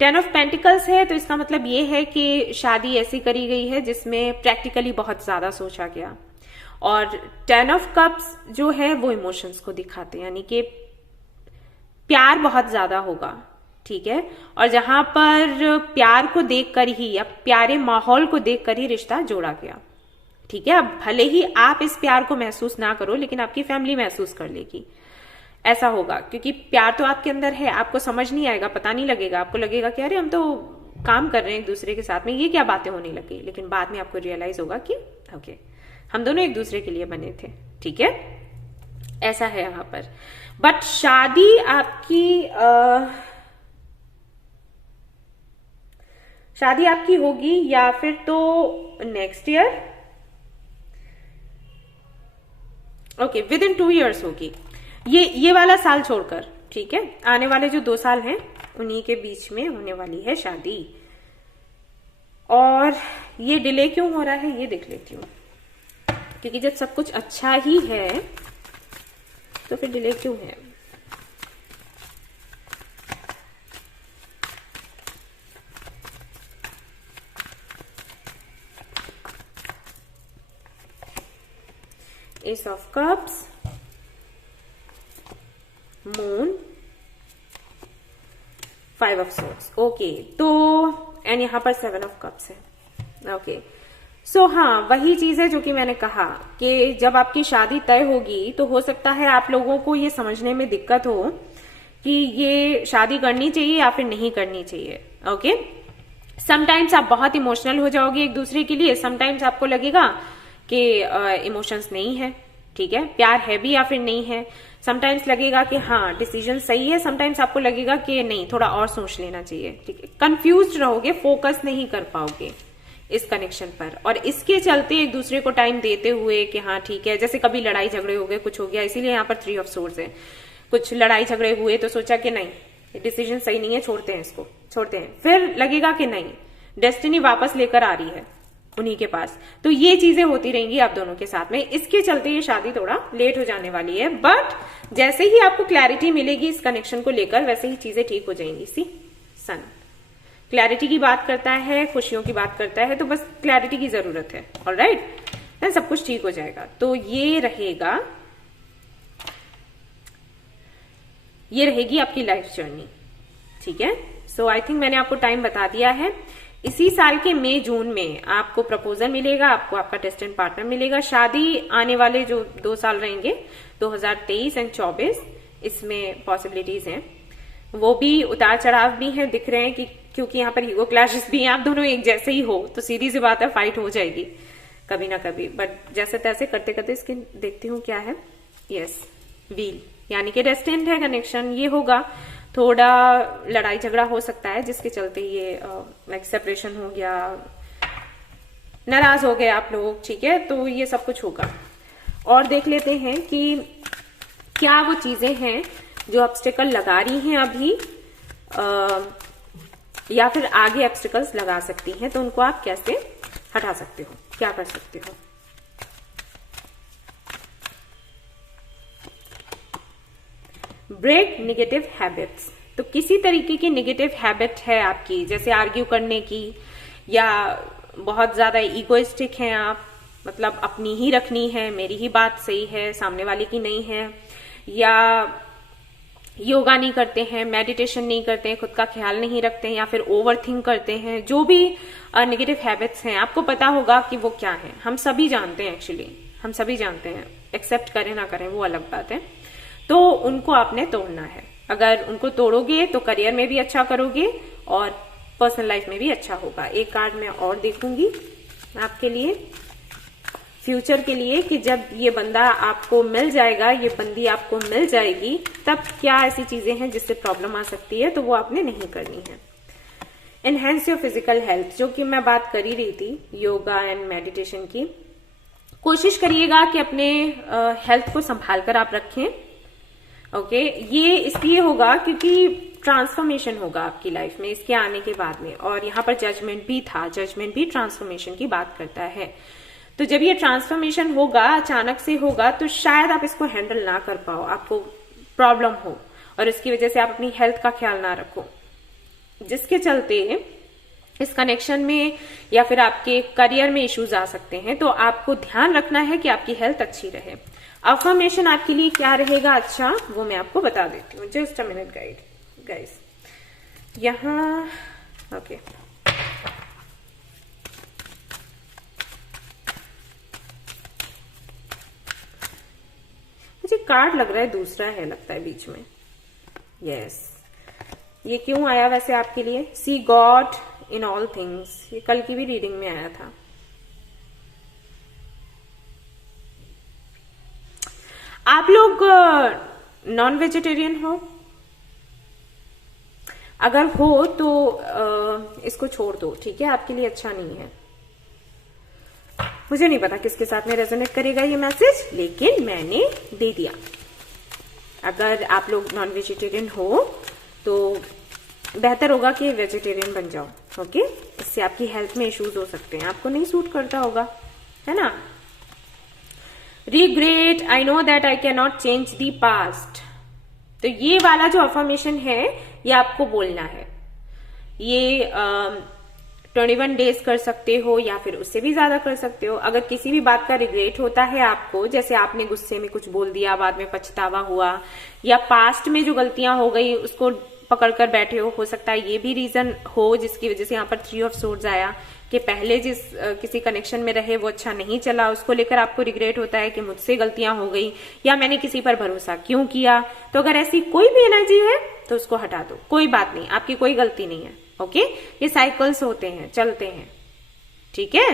10 ऑफ पेंटिकल्स है तो इसका मतलब ये है कि शादी ऐसी करी गई है जिसमें प्रैक्टिकली बहुत ज्यादा सोचा गया, और 10 ऑफ कप्स जो है वो इमोशंस को दिखाते हैं, यानी कि प्यार बहुत ज्यादा होगा, ठीक है। और जहां पर प्यार को देखकर ही या प्यारे माहौल को देखकर ही रिश्ता जोड़ा गया, ठीक है। अब भले ही आप इस प्यार को महसूस ना करो, लेकिन आपकी फैमिली महसूस कर लेगी, ऐसा होगा, क्योंकि प्यार तो आपके अंदर है। आपको समझ नहीं आएगा, पता नहीं लगेगा, आपको लगेगा कि अरे हम तो काम कर रहे हैं एक दूसरे के साथ में, ये क्या बातें होने लगी, लेकिन बाद में आपको रियलाइज होगा कि ओके हम दोनों एक दूसरे के लिए बने थे, ठीक है। ऐसा है यहां पर। बट शादी आपकी होगी या फिर तो next year, okay, with in 2 years होगी, ये वाला साल छोड़कर, ठीक है। आने वाले जो 2 साल हैं उन्हीं के बीच में होने वाली है शादी। और ये डिले क्यों हो रहा है ये देख लेती हूँ, क्योंकि जब सब कुछ अच्छा ही है तो फिर डिले क्यों है। S of cups, moon, 5 of swords, okay. तो एंड यहां पर 7 ऑफ कप्स है, ओके। सो हाँ, वही चीज है जो कि मैंने कहा कि जब आपकी शादी तय होगी तो हो सकता है आप लोगों को ये समझने में दिक्कत हो कि ये शादी करनी चाहिए या फिर नहीं करनी चाहिए, ओके। समटाइम्स आप बहुत इमोशनल हो जाओगे एक दूसरे के लिए, समटाइम्स आपको लगेगा कि इमोशंस नहीं है, ठीक है, प्यार है भी या फिर नहीं है। समटाइम्स लगेगा कि हाँ डिसीजन सही है, समटाइम्स आपको लगेगा कि नहीं थोड़ा और सोच लेना चाहिए, ठीक है। कंफ्यूज रहोगे, फोकस नहीं कर पाओगे इस कनेक्शन पर, और इसके चलते एक दूसरे को टाइम देते हुए कि हाँ ठीक है, जैसे कभी लड़ाई झगड़े हो गए, कुछ हो गया, इसीलिए यहाँ पर 3 ऑफ सोर्ड्स है। कुछ लड़ाई झगड़े हुए तो सोचा कि नहीं डिसीजन सही नहीं है, छोड़ते हैं इसको, छोड़ते हैं। फिर लगेगा कि नहीं डेस्टिनी वापस लेकर आ रही है उन्हीं के पास। तो ये चीजें होती रहेंगी आप दोनों के साथ में, इसके चलते ये शादी थोड़ा लेट हो जाने वाली है। बट जैसे ही आपको क्लैरिटी मिलेगी इस कनेक्शन को लेकर, वैसे ही चीजें ठीक हो जाएंगी। सी सन क्लैरिटी की बात करता है, खुशियों की बात करता है, तो बस क्लैरिटी की जरूरत है, ऑलराइट, देन सब कुछ ठीक हो जाएगा। तो ये रहेगी आपकी लाइफ जर्नी, ठीक है। सो आई थिंक मैंने आपको टाइम बता दिया है। इसी साल के मई जून में आपको प्रपोजल मिलेगा, आपको आपका डेस्टिन्ड पार्टनर मिलेगा। शादी आने वाले जो 2 साल रहेंगे 2023 एंड 24, इसमें पॉसिबिलिटीज हैं, वो भी उतार चढ़ाव भी हैं, दिख रहे हैं कि क्योंकि यहाँ पर ईगो क्लैशेस भी हैं। आप दोनों एक जैसे ही हो तो सीधी सी बात है फाइट हो जाएगी कभी ना कभी, बट जैसे तैसे करते करते इसके देखती हूँ क्या है। यस, व्हील यानी कि डेस्टिन्ड है कनेक्शन, ये होगा। थोड़ा लड़ाई झगड़ा हो सकता है जिसके चलते ये लाइक सेपरेशन हो गया, नाराज हो गए आप लोग, ठीक है, तो ये सब कुछ होगा। और देख लेते हैं कि क्या वो चीजें हैं जो ऑब्स्टिकल लगा रही हैं अभी, या फिर आगे ऑब्स्टिकल्स लगा सकती हैं, तो उनको आप कैसे हटा सकते हो, क्या कर सकते हो। ब्रेक नेगेटिव हैबिट्स, तो किसी तरीके की नेगेटिव हैबिट है आपकी, जैसे आर्ग्यू करने की, या बहुत ज्यादा ईगोइस्टिक हैं आप, मतलब अपनी ही रखनी है, मेरी ही बात सही है, सामने वाले की नहीं है, या योगा नहीं करते हैं, मेडिटेशन नहीं करते हैं, खुद का ख्याल नहीं रखते हैं, या फिर ओवर थिंक करते हैं। जो भी नेगेटिव हैबिट्स हैं आपको पता होगा कि वो क्या है। हम सभी जानते हैं, एक्चुअली हम सभी जानते हैं, एक्सेप्ट करें ना करें वो अलग बात है। तो उनको आपने तोड़ना है। अगर उनको तोड़ोगे तो करियर में भी अच्छा करोगे और पर्सनल लाइफ में भी अच्छा होगा। एक कार्ड मैं और देखूंगी आपके लिए फ्यूचर के लिए, कि जब ये बंदा आपको मिल जाएगा, ये बंदी आपको मिल जाएगी, तब क्या ऐसी चीजें हैं जिससे प्रॉब्लम आ सकती है, तो वो आपने नहीं करनी है। एनहेंस योर फिजिकल हेल्थ, जो कि मैं बात कर ही रही थी, योगा एंड मेडिटेशन की। कोशिश करिएगा कि अपने हेल्थ को संभाल कर आप रखें, ओके। ये इसलिए होगा क्योंकि ट्रांसफॉर्मेशन होगा आपकी लाइफ में इसके आने के बाद में, और यहाँ पर जजमेंट भी था, जजमेंट भी ट्रांसफॉर्मेशन की बात करता है। तो जब ये ट्रांसफॉर्मेशन होगा, अचानक से होगा, तो शायद आप इसको हैंडल ना कर पाओ, आपको प्रॉब्लम हो और इसकी वजह से आप अपनी हेल्थ का ख्याल ना रखो, जिसके चलते इस कनेक्शन में या फिर आपके करियर में इश्यूज आ सकते हैं। तो आपको ध्यान रखना है कि आपकी हेल्थ अच्छी रहे। अफर्मेशन आपके लिए क्या रहेगा अच्छा, वो मैं आपको बता देती हूँ। जस्ट अ मिनट गाइस, यहाँ ओके मुझे कार्ड लग रहा है दूसरा है, लगता है बीच में। यस, ये क्यों आया वैसे आपके लिए? सी गॉड इन ऑल थिंग्स, ये कल की भी रीडिंग में आया था। आप लोग नॉन वेजिटेरियन हो? अगर हो तो इसको छोड़ दो, ठीक है? आपके लिए अच्छा नहीं है। मुझे नहीं पता किसके साथ में रेजोनेट करेगा ये मैसेज, लेकिन मैंने दे दिया। अगर आप लोग नॉन वेजिटेरियन हो तो बेहतर होगा कि वेजिटेरियन बन जाओ, ओके? इससे आपकी हेल्थ में इश्यूज हो सकते हैं, आपको नहीं सूट करता होगा, है ना? Regret, I know that I can not change the past. तो ये वाला जो अफर्मेशन है ये आपको बोलना है। ये 21 डेज कर सकते हो या फिर उससे भी ज्यादा कर सकते हो। अगर किसी भी बात का रिग्रेट होता है आपको, जैसे आपने गुस्से में कुछ बोल दिया, बाद में पछतावा हुआ, या पास्ट में जो गलतियां हो गई उसको पकड़कर बैठे हो सकता है ये भी रीजन हो जिसकी वजह से यहाँ पर 3 ऑफ सोर्ड्स आया कि पहले जिस किसी कनेक्शन में रहे वो अच्छा नहीं चला, उसको लेकर आपको रिग्रेट होता है कि मुझसे गलतियां हो गई या मैंने किसी पर भरोसा क्यों किया। तो अगर ऐसी कोई भी एनर्जी है तो उसको हटा दो, कोई बात नहीं, आपकी कोई गलती नहीं है, ओके? ये साइकिल्स होते हैं, चलते हैं, ठीक है?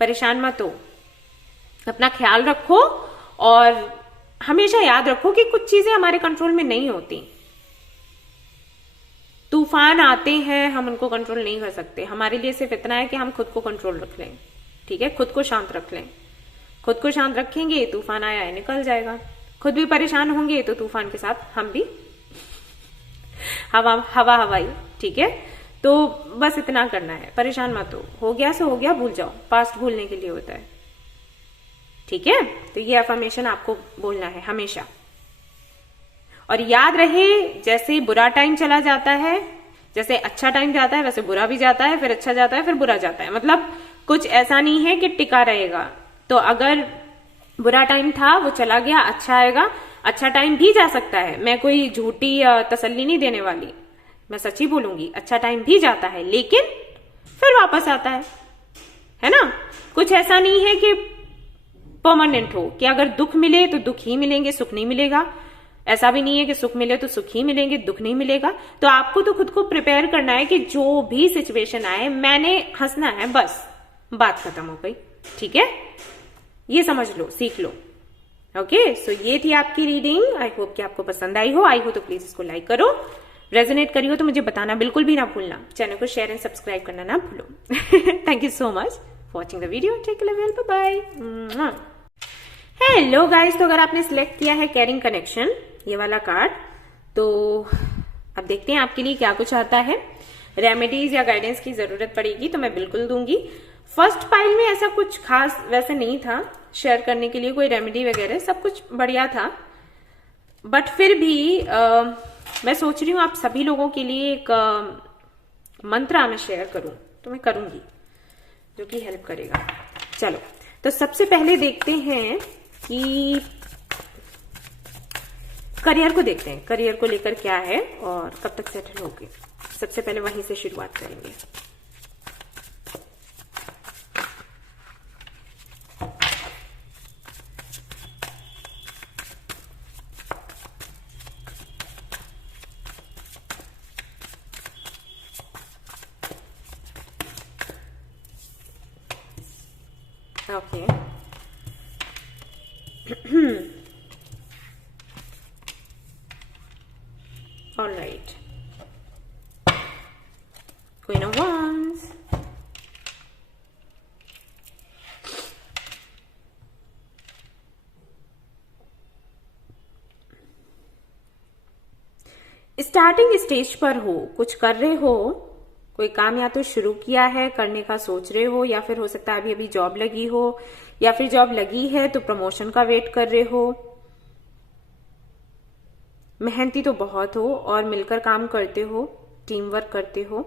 परेशान मत हो, अपना ख्याल रखो और हमेशा याद रखो कि कुछ चीजें हमारे कंट्रोल में नहीं होती। तूफान आते हैं, हम उनको कंट्रोल नहीं कर सकते। हमारे लिए सिर्फ इतना है कि हम खुद को कंट्रोल रख लें, ठीक है? खुद को शांत रख लें। खुद को शांत रखेंगे, तूफान आया है निकल जाएगा। खुद भी परेशान होंगे तो तूफान के साथ हम भी हवाई, ठीक है? तो बस इतना करना है, परेशान मत हो गया सो हो गया, भूल जाओ। पास्ट भूलने के लिए होता है, ठीक है? तो ये अफर्मेशन आपको बोलना है हमेशा। और याद रहे, जैसे बुरा टाइम चला जाता है, जैसे अच्छा टाइम जाता है वैसे बुरा भी जाता है, फिर अच्छा जाता है, फिर बुरा जाता है। मतलब कुछ ऐसा नहीं है कि टिका रहेगा। तो अगर बुरा टाइम था वो चला गया, अच्छा आएगा, अच्छा टाइम भी जा सकता है। मैं कोई झूठी तसल्ली नहीं देने वाली, मैं सच्ची बोलूंगी, अच्छा टाइम भी जाता है लेकिन फिर वापस आता है ना? कुछ ऐसा नहीं है कि परमानेंट हो कि अगर दुख मिले तो दुख ही मिलेंगे, सुख नहीं मिलेगा। ऐसा भी नहीं है कि सुख मिले तो सुख ही मिलेंगे, दुख नहीं मिलेगा। तो आपको तो खुद को प्रिपेयर करना है कि जो भी सिचुएशन आए मैंने हंसना है, बस बात खत्म हो गई, ठीक है? ये समझ लो, सीख लो, ओके? सो ये थी आपकी रीडिंग। आई होप कि आपको पसंद आई हो तो प्लीज इसको लाइक करो, रेजोनेट करी हो तो मुझे बताना बिल्कुल भी ना भूलना। चैनल को शेयर एंड सब्सक्राइब करना ना भूलो। Thank you so much for watching the video. Take care, well, bye bye. Hello guys, तो अगर आपने सिलेक्ट किया है कैरिंग कनेक्शन, ये वाला कार्ड, तो अब देखते हैं आपके लिए क्या कुछ आता है। रेमेडीज या गाइडेंस की जरूरत पड़ेगी तो मैं बिल्कुल दूंगी। फर्स्ट पाइल में ऐसा कुछ खास वैसे नहीं था शेयर करने के लिए, कोई रेमेडी वगैरह, सब कुछ बढ़िया था। बट फिर भी मैं सोच रही हूँ आप सभी लोगों के लिए एक मंत्र मैं शेयर करूं, तो मैं करूंगी, जो कि हेल्प करेगा। चलो, तो सबसे पहले देखते हैं कि करियर को देखते हैं, करियर को लेकर क्या है और कब तक सेटल होगी। सबसे पहले वहीं से शुरुआत करेंगे। Okay, all right. Queen of Wands. Starting stage पर हो, कुछ कर रहे हो कोई काम या तो शुरू किया है, करने का सोच रहे हो, या फिर हो सकता है अभी अभी जॉब लगी हो, या फिर जॉब लगी है तो प्रमोशन का वेट कर रहे हो। मेहनती तो बहुत हो और मिलकर काम करते हो, टीम वर्क करते हो,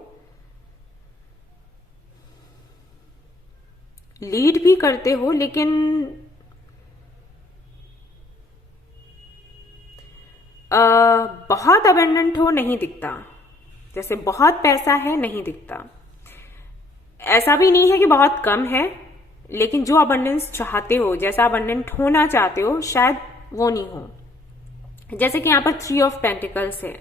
लीड भी करते हो, लेकिन बहुत अबंडेंट हो नहीं दिखता। जैसे बहुत पैसा है नहीं दिखता। ऐसा भी नहीं है कि बहुत कम है, लेकिन जो अबंडेंस चाहते हो, जैसा अबंडेंट होना चाहते हो, शायद वो नहीं हो। जैसे कि यहां पर 3 ऑफ पेंटिकल्स है,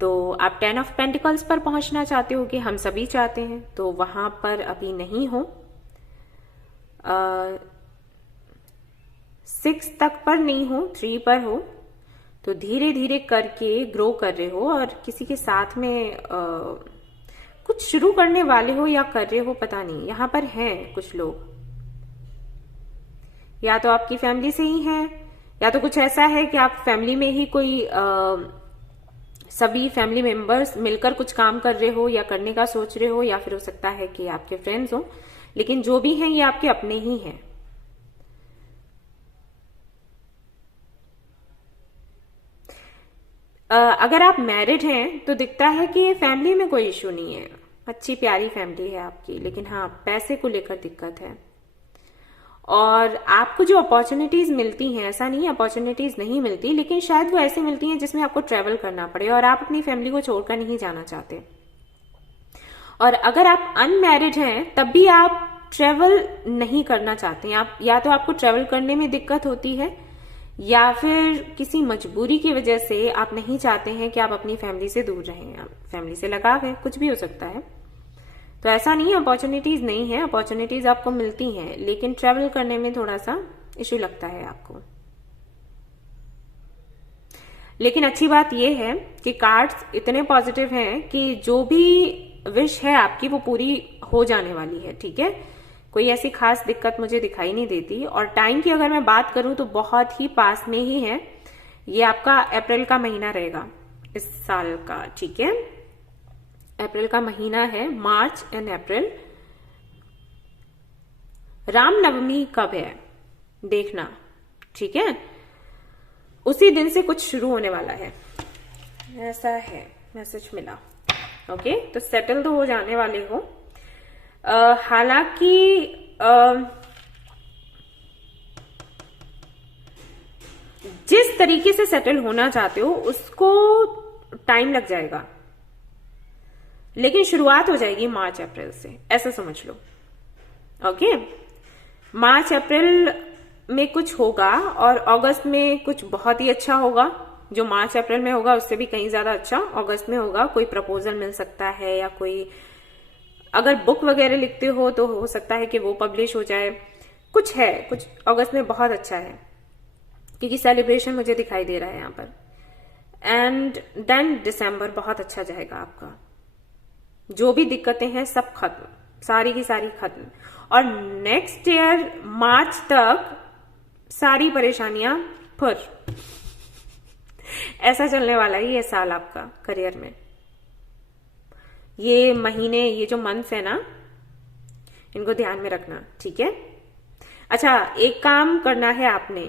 तो आप 10 ऑफ पेंटिकल्स पर पहुंचना चाहते हो, कि हम सभी चाहते हैं, तो वहां पर अभी नहीं हो। 6 तक पर नहीं हो, 3 पर हो, तो धीरे धीरे करके ग्रो कर रहे हो और किसी के साथ में कुछ शुरू करने वाले हो या कर रहे हो, पता नहीं। यहां पर हैं कुछ लोग, या तो आपकी फैमिली से ही हैं, या तो कुछ ऐसा है कि आप फैमिली में ही कोई सभी फैमिली मेंबर्स मिलकर कुछ काम कर रहे हो या करने का सोच रहे हो, या फिर हो सकता है कि आपके फ्रेंड्स हो, लेकिन जो भी हैं ये आपके अपने ही हैं। अगर आप मैरिड हैं तो दिखता है कि फैमिली में कोई इश्यू नहीं है, अच्छी प्यारी फैमिली है आपकी, लेकिन हाँ पैसे को लेकर दिक्कत है। और आपको जो अपॉर्चुनिटीज मिलती हैं, ऐसा नहीं अपॉर्चुनिटीज नहीं मिलती, लेकिन शायद वो ऐसी मिलती हैं जिसमें आपको ट्रेवल करना पड़े और आप अपनी फैमिली को छोड़कर नहीं जाना चाहते। और अगर आप अनमैरिड हैं तब भी आप ट्रेवल नहीं करना चाहते हैं, आप या तो आपको ट्रेवल करने में दिक्कत होती है, या फिर किसी मजबूरी की वजह से आप नहीं चाहते हैं कि आप अपनी फैमिली से दूर रहें, आप फैमिली से लगाव है, कुछ भी हो सकता है। तो ऐसा नहीं है अपॉर्चुनिटीज नहीं है, अपॉर्चुनिटीज आपको मिलती हैं, लेकिन ट्रेवल करने में थोड़ा सा इश्यू लगता है आपको। लेकिन अच्छी बात यह है कि कार्ड्स इतने पॉजिटिव हैं कि जो भी विश है आपकी वो पूरी हो जाने वाली है, ठीक है। कोई ऐसी खास दिक्कत मुझे दिखाई नहीं देती। और टाइम की अगर मैं बात करूं तो बहुत ही पास में ही है, ये आपका अप्रैल का महीना रहेगा इस साल का, ठीक है। अप्रैल का महीना है, मार्च एंड अप्रैल। रामनवमी कब है देखना, ठीक है, उसी दिन से कुछ शुरू होने वाला है, ऐसा है मैसेज मिला। ओके, तो सेटल तो हो जाने वाले हो। हालांकि जिस तरीके से सेटल होना चाहते हो उसको टाइम लग जाएगा, लेकिन शुरुआत हो जाएगी मार्च अप्रैल से, ऐसा समझ लो। ओके, मार्च अप्रैल में कुछ होगा और अगस्त में कुछ बहुत ही अच्छा होगा। जो मार्च अप्रैल में होगा उससे भी कहीं ज्यादा अच्छा अगस्त में होगा। कोई प्रपोजल मिल सकता है, या कोई अगर बुक वगैरह लिखते हो तो हो सकता है कि वो पब्लिश हो जाए। कुछ है, कुछ अगस्त में बहुत अच्छा है, क्योंकि सेलिब्रेशन मुझे दिखाई दे रहा है यहाँ पर। एंड देन दिसंबर बहुत अच्छा जाएगा आपका, जो भी दिक्कतें हैं सब खत्म, सारी की सारी खत्म। और नेक्स्ट ईयर मार्च तक सारी परेशानियां फिर ऐसा चलने वाला है ये साल आपका करियर में। ये महीने, ये जो मंथ्स है ना, इनको ध्यान में रखना, ठीक है। अच्छा, एक काम करना है आपने,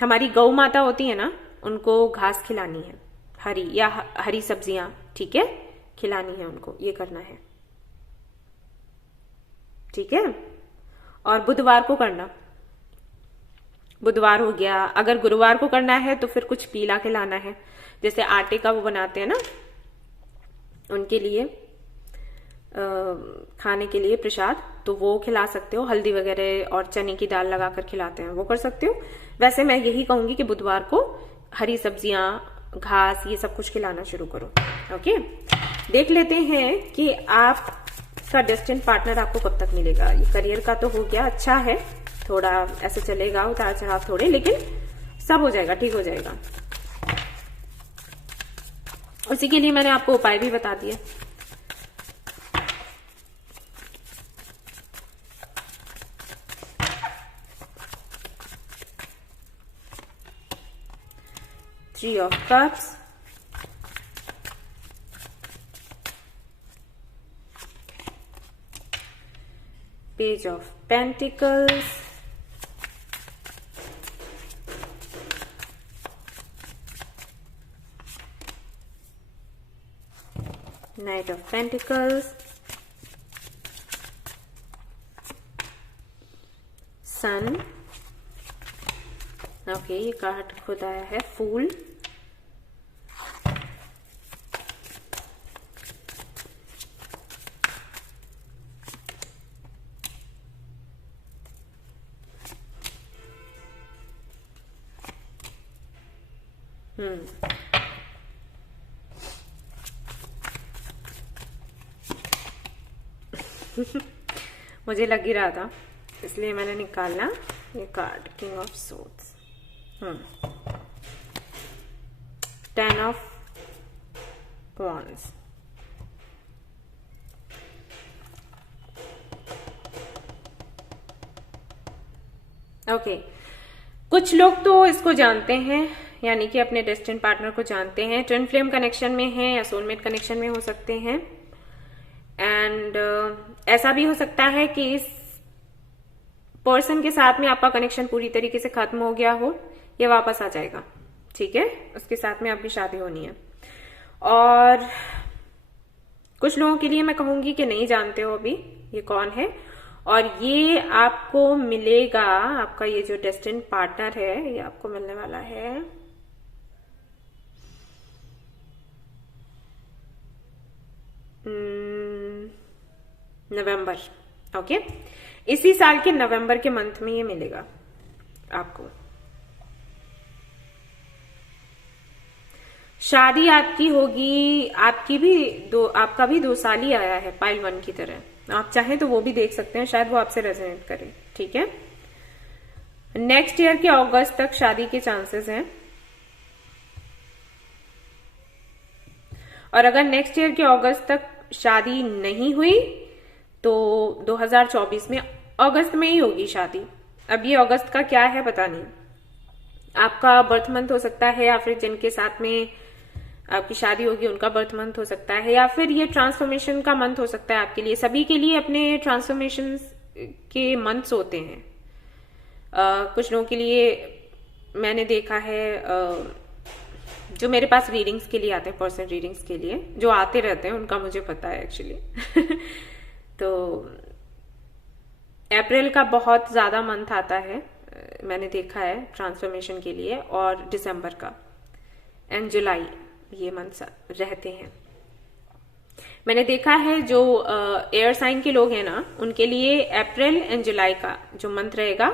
हमारी गौ माता होती है ना, उनको घास खिलानी है, हरी या हरी सब्जियां, ठीक है, खिलानी है उनको, ये करना है, ठीक है। और बुधवार को करना, बुधवार हो गया। अगर गुरुवार को करना है तो फिर कुछ पीला खिलाना है, जैसे आटे का वो बनाते हैं ना, उनके लिए खाने के लिए प्रसाद, तो वो खिला सकते हो। हल्दी वगैरह और चने की दाल लगाकर खिलाते हैं, वो कर सकते हो। वैसे मैं यही कहूंगी कि बुधवार को हरी सब्जियां, घास, ये सब कुछ खिलाना शुरू करो। ओके, देख लेते हैं कि आपका डेस्टिन्ड पार्टनर आपको कब तक मिलेगा। ये करियर का तो हो गया, अच्छा है, थोड़ा ऐसे चलेगा उतार चढ़ाव थोड़े, लेकिन सब हो जाएगा, ठीक हो जाएगा। उसी के लिए मैंने आपको उपाय भी बता दिया। Three of cups, Page of Pentacles, Knight of Pentacles, Sun, okay ये कार्ड खुद आया है, फूल, मुझे लग ही रहा था इसलिए मैंने निकाला ये card, king of swords, 10 of wands, okay कुछ लोग तो इसको जानते हैं, यानी कि अपने डेस्टिन पार्टनर को जानते हैं, ट्विन फ्लेम कनेक्शन में हैं या सोलमेट कनेक्शन में हो सकते हैं। एंड ऐसा भी हो सकता है कि इस पर्सन के साथ में आपका कनेक्शन पूरी तरीके से खत्म हो गया हो, या वापस आ जाएगा, ठीक है, उसके साथ में आपकी शादी होनी है। और कुछ लोगों के लिए मैं कहूंगी कि नहीं जानते हो अभी ये कौन है, और ये आपको मिलेगा, आपका ये जो डेस्टिन पार्टनर है ये आपको मिलने वाला है नवंबर, ओके, इसी साल के नवंबर के मंथ में ये मिलेगा आपको। शादी आपकी होगी, आपका भी 2 साल ही आया है पाइल 1 की तरह, आप चाहें तो वो भी देख सकते हैं, शायद वो आपसे रेजोनेट करे, ठीक है। नेक्स्ट ईयर के अगस्त तक शादी के चांसेस हैं, और अगर नेक्स्ट ईयर के अगस्त तक शादी नहीं हुई तो 2024 में अगस्त में ही होगी शादी। अब ये अगस्त का क्या है पता नहीं, आपका बर्थ मंथ हो सकता है, या फिर जिनके साथ में आपकी शादी होगी उनका बर्थ मंथ हो सकता है, या फिर ये ट्रांसफॉर्मेशन का मंथ हो सकता है आपके लिए। सभी के लिए अपने ट्रांसफॉर्मेशन के मंथ्स होते हैं। कुछ लोगों के लिए मैंने देखा है, जो मेरे पास रीडिंग्स के लिए आते हैं, पर्सनल रीडिंग्स के लिए जो आते रहते हैं उनका मुझे पता है एक्चुअली तो अप्रैल का बहुत ज्यादा मंथ आता है, मैंने देखा है ट्रांसफॉर्मेशन के लिए, और दिसंबर का एंड जुलाई, ये मंथ रहते हैं। मैंने देखा है जो एयर साइन के लोग हैं ना, उनके लिए अप्रैल एंड जुलाई का जो मंथ रहेगा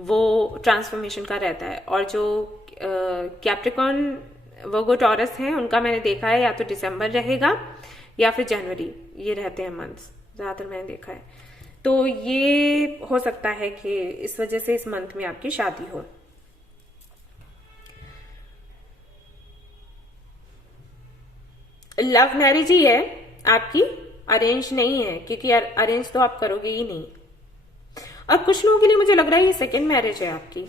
वो ट्रांसफॉर्मेशन का रहता है, और जो कैप्रिकॉर्न वर्गो टॉरस हैं उनका मैंने देखा है या तो दिसंबर रहेगा या फिर जनवरी, ये रहते हैं मंथ्स, ज्यादातर मैंने देखा है। तो ये हो सकता है कि इस वजह से इस मंथ में आपकी शादी हो। लव मैरिज ही है आपकी, अरेंज नहीं है, क्योंकि अरेंज तो आप करोगे ही नहीं। और कुछ लोगों के लिए मुझे लग रहा है ये सेकेंड मैरिज है आपकी,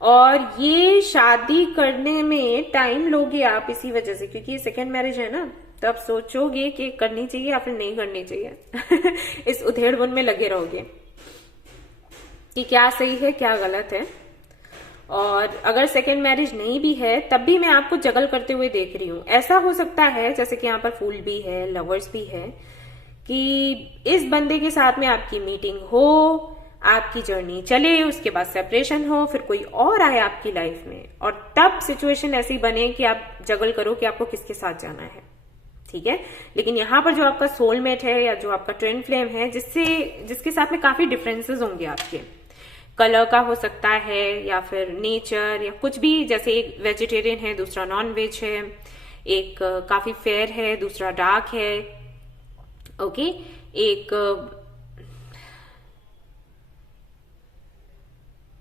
और ये शादी करने में टाइम लोगे आप इसी वजह से, क्योंकि ये सेकेंड मैरिज है ना, तो आप सोचोगे कि करनी चाहिए या फिर नहीं करनी चाहिए इस उधेड़-बुन में लगे रहोगे कि क्या सही है क्या गलत है। और अगर सेकेंड मैरिज नहीं भी है तब भी मैं आपको जगल करते हुए देख रही हूं। ऐसा हो सकता है जैसे कि यहाँ पर फूल भी है, लवर्स भी है, कि इस बंदे के साथ में आपकी मीटिंग हो, आपकी जर्नी चले, उसके बाद सेपरेशन हो, फिर कोई और आए आपकी लाइफ में, और तब सिचुएशन ऐसी बने कि आप जगल करो कि आपको किसके साथ जाना है, ठीक है। लेकिन यहाँ पर जो आपका सोलमेट है या जो आपका ट्विन फ्लेम है, जिसके साथ में काफी डिफरेंसेस होंगे आपके, कलर का हो सकता है या फिर नेचर या कुछ भी, जैसे एक वेजिटेरियन है, दूसरा नॉन वेज है, एक काफी फेयर है, दूसरा डार्क है, ओके, एक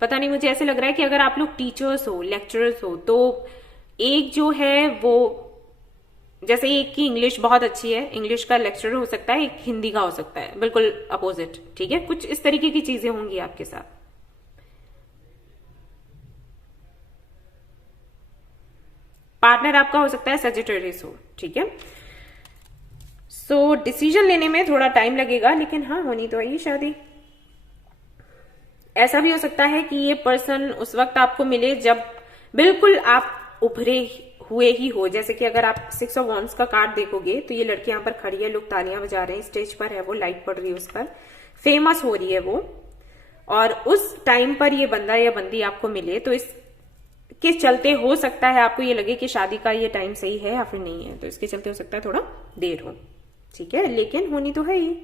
पता नहीं, मुझे ऐसे लग रहा है कि अगर आप लोग टीचर्स हो, लेक्चरर्स हो, तो एक जो है वो, जैसे एक की इंग्लिश बहुत अच्छी है, इंग्लिश का लेक्चरर हो सकता है, एक हिंदी का हो सकता है, बिल्कुल अपोजिट, ठीक है, कुछ इस तरीके की चीजें होंगी आपके साथ। पार्टनर आपका हो सकता है सजिटेरियस हो, ठीक है। सो डिसीजन लेने में थोड़ा टाइम लगेगा, लेकिन हाँ होनी तो है ही शादी। ऐसा भी हो सकता है कि ये पर्सन उस वक्त आपको मिले जब बिल्कुल आप उभरे हुए ही हो। जैसे कि अगर आप 6 ऑफ वॉन्ड्स का कार्ड देखोगे तो ये लड़की यहाँ पर खड़ी है, लोग तालियां बजा रहे हैं, स्टेज पर है वो, लाइट पड़ रही है उस पर, फेमस हो रही है वो, और उस टाइम पर ये बंदा या बंदी आपको मिले तो इसके चलते हो सकता है आपको ये लगे कि शादी का ये टाइम सही है या फिर नहीं है, तो इसके चलते हो सकता है थोड़ा देर हो, ठीक है, लेकिन होनी तो है ही।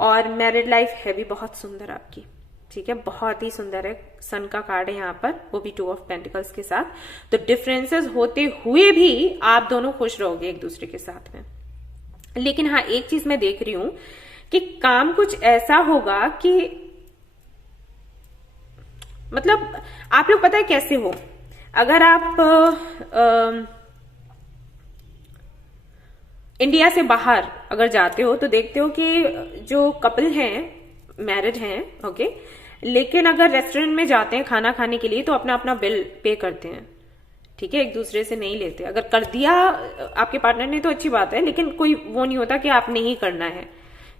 और मैरिड लाइफ है भी बहुत सुंदर आपकी, ठीक है, बहुत ही सुंदर है। सन का कार्ड है यहाँ पर, वो भी 2 ऑफ पेंटिकल्स के साथ। तो डिफरेंसेस होते हुए भी आप दोनों खुश रहोगे एक दूसरे के साथ में। लेकिन हाँ एक चीज मैं देख रही हूं कि काम कुछ ऐसा होगा कि मतलब आप लोग पता है कैसे हो, अगर आप इंडिया से बाहर अगर जाते हो तो देखते हो कि जो कपल हैं मैरिड हैं, ओके, लेकिन अगर रेस्टोरेंट में जाते हैं खाना खाने के लिए तो अपना अपना बिल पे करते हैं, ठीक है, एक दूसरे से नहीं लेते। अगर कर दिया आपके पार्टनर ने तो अच्छी बात है, लेकिन कोई वो नहीं होता कि आपने ही करना है।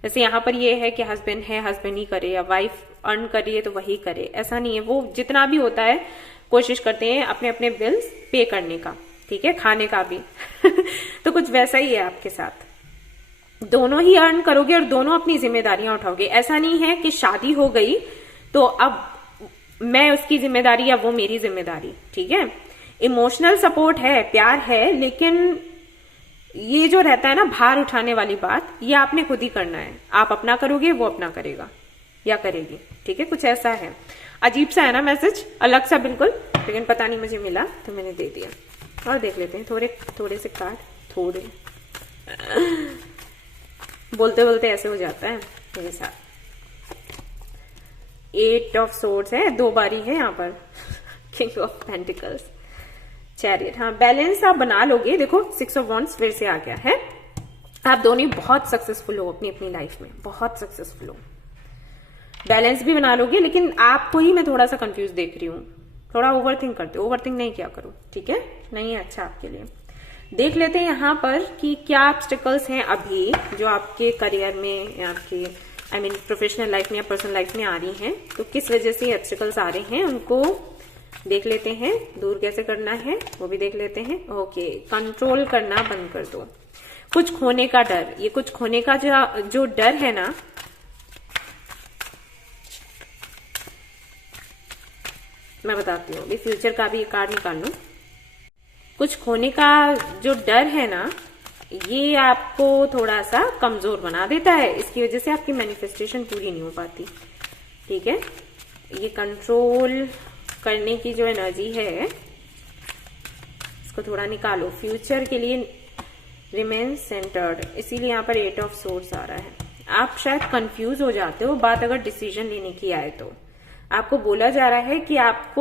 जैसे यहाँ पर ये है कि हस्बैंड है, हस्बैंड ही करे, या वाइफ अर्न कर रही है तो वही करे, ऐसा नहीं है। वो जितना भी होता है कोशिश करते हैं अपने अपने बिल्स पे करने का, ठीक है, खाने का भी तो कुछ वैसा ही है आपके साथ, दोनों ही अर्न करोगे और दोनों अपनी जिम्मेदारियां उठाओगे। ऐसा नहीं है कि शादी हो गई तो अब मैं उसकी जिम्मेदारी या वो मेरी जिम्मेदारी, ठीक है। इमोशनल सपोर्ट है, प्यार है, लेकिन ये जो रहता है ना भार उठाने वाली बात, ये आपने खुद ही करना है। आप अपना करोगे, वो अपना करेगा या करेगी, ठीक है, कुछ ऐसा है। अजीब सा है ना मैसेज, अलग सा बिल्कुल, लेकिन पता नहीं मुझे मिला तो मैंने दे दिया। और देख लेते हैं थोड़े से कार्ड, थोड़े बोलते बोलते ऐसे हो जाता है मेरे साथ। 8 ऑफ सोर्ड्स है, 2 बारी है यहाँ पर किंग ऑफ पेंटिकल्स, चैरियट। हाँ बैलेंस आप बना लोगे, देखो 6 ऑफ वॉन्ड्स फिर से आ गया है। आप दोनों बहुत सक्सेसफुल हो अपनी अपनी लाइफ में, बहुत सक्सेसफुल हो, बैलेंस भी बना लोगे। लेकिन आपको ही मैं थोड़ा सा कंफ्यूज देख रही हूँ, थोड़ा ओवरथिंक करते हो, ओवरथिंक नहीं किया करो, ठीक है, नहीं है अच्छा आपके लिए। देख लेते हैं यहाँ पर कि क्या ऑब्स्टेकल्स हैं अभी जो आपके करियर में या आपके प्रोफेशनल लाइफ में या पर्सनल लाइफ में आ रही हैं, तो किस वजह से ऑब्स्टेकल्स आ रहे हैं उनको देख लेते हैं। दूर कैसे करना है वो भी देख लेते हैं। ओके, कंट्रोल करना बंद कर दो, कुछ खोने का डर, ये कुछ खोने का जो डर है ना, मैं बताती हूँ, अभी फ्यूचर का भी ये कार्ड निकाल लूं। कुछ खोने का जो डर है ना, ये आपको थोड़ा सा कमजोर बना देता है, इसकी वजह से आपकी मैनिफेस्टेशन पूरी नहीं हो पाती, ठीक है। ये कंट्रोल करने की जो एनर्जी है इसको थोड़ा निकालो, फ्यूचर के लिए रिमेन सेंटर्ड, इसीलिए यहाँ पर 8 ऑफ सोर्ड्स आ रहा है। आप शायद कंफ्यूज हो जाते हो बात अगर डिसीजन लेने की आए तो। आपको बोला जा रहा है कि आप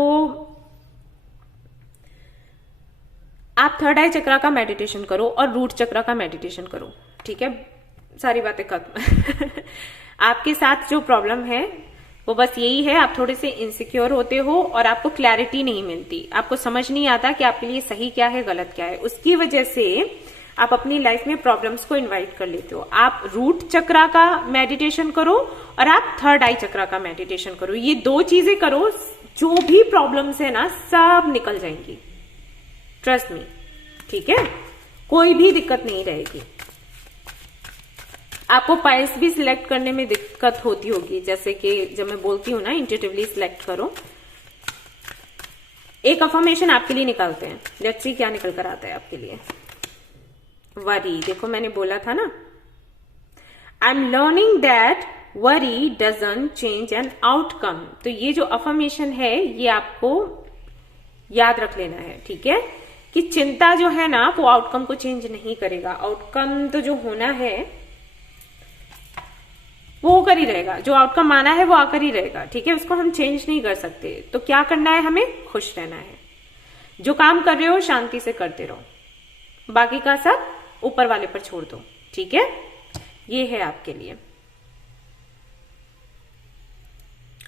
थर्ड आई चक्रा का मेडिटेशन करो और रूट चक्रा का मेडिटेशन करो, ठीक है, सारी बातें खत्म आपके साथ जो प्रॉब्लम है वो बस यही है, आप थोड़े से इनसिक्योर होते हो और आपको क्लैरिटी नहीं मिलती, आपको समझ नहीं आता कि आपके लिए सही क्या है गलत क्या है। उसकी वजह से आप अपनी लाइफ में प्रॉब्लम्स को इनवाइट कर लेते हो। आप रूट चक्रा का मेडिटेशन करो और आप थर्ड आई चक्रा का मेडिटेशन करो, ये 2 चीजें करो, जो भी प्रॉब्लम्स है ना सब निकल जाएंगी, ट्रस्ट मी, ठीक है, कोई भी दिक्कत नहीं रहेगी। आपको पाइल्स भी सिलेक्ट करने में दिक्कत होती होगी, जैसे कि जब मैं बोलती हूं ना इंट्यूटिवली सिलेक्ट करो। एक अफर्मेशन आपके लिए निकालते हैं, लेट्स सी क्या निकल कर आता है आपके लिए। वरी, देखो मैंने बोला था ना, I am learning that worry doesn't change an outcome. तो ये जो अफर्मेशन है ये आपको याद रख लेना है, ठीक है, कि चिंता जो है ना वो आउटकम को चेंज नहीं करेगा। आउटकम तो जो होना है वो होकर ही रहेगा, जो आउटकम आना है वो आकर ही रहेगा, ठीक है, उसको हम चेंज नहीं कर सकते। तो क्या करना है, हमें खुश रहना है, जो काम कर रहे हो शांति से करते रहो, बाकी का सब ऊपर वाले पर छोड़ दो, ठीक है, ये है आपके लिए।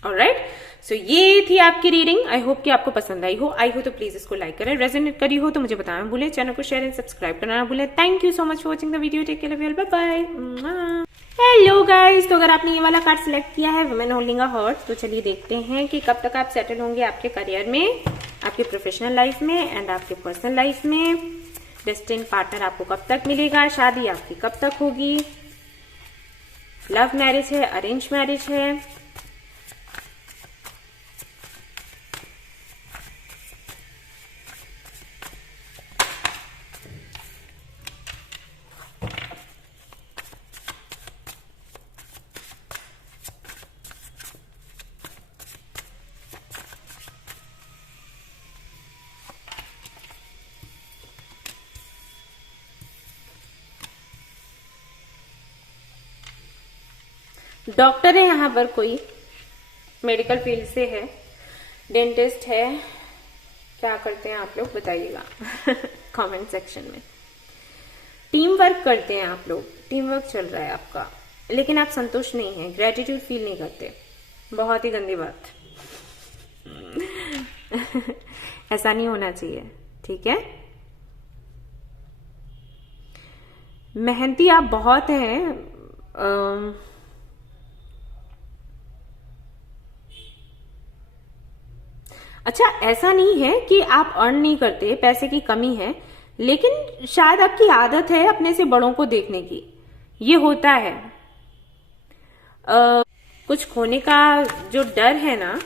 ऑलराइट, सो ये थी आपकी रीडिंग। आई होप कि आपको पसंद आई हो तो प्लीज इसको लाइक करें, रेजोनेट करी हो तो मुझे बताना भूलें, चैनल को शेयर एंड सब्सक्राइब करना ना भूलें। Thank you so much for watching the video, take care, bye bye. Hello guys, तो अगर आपने ये वाला कार्ड सिलेक्ट किया है वुमेन होल्डिंग अ हार्ट, तो चलिए देखते हैं कि कब तक आप सेटल होंगे आपके करियर में, आपके प्रोफेशनल लाइफ में एंड आपके पर्सनल लाइफ में। डेस्टिन्ड पार्टनर आपको कब तक मिलेगा, शादी आपकी कब तक होगी, लव मैरिज है, अरेंज मैरिज है। डॉक्टर है यहाँ पर, कोई मेडिकल फील्ड से है, डेंटिस्ट है, क्या करते हैं आप लोग बताइएगा कमेंट सेक्शन में। टीम वर्क करते हैं आप लोग, टीम वर्क चल रहा है आपका, लेकिन आप संतुष्ट नहीं हैं, ग्रेटिट्यूड फील नहीं करते। बहुत ही गंदी बात ऐसा नहीं होना चाहिए, ठीक है। मेहनती आप बहुत हैं, अच्छा ऐसा नहीं है कि आप अर्न नहीं करते, पैसे की कमी है, लेकिन शायद आपकी आदत है अपने से बड़ों को देखने की, ये होता है। कुछ खोने का जो डर है ना,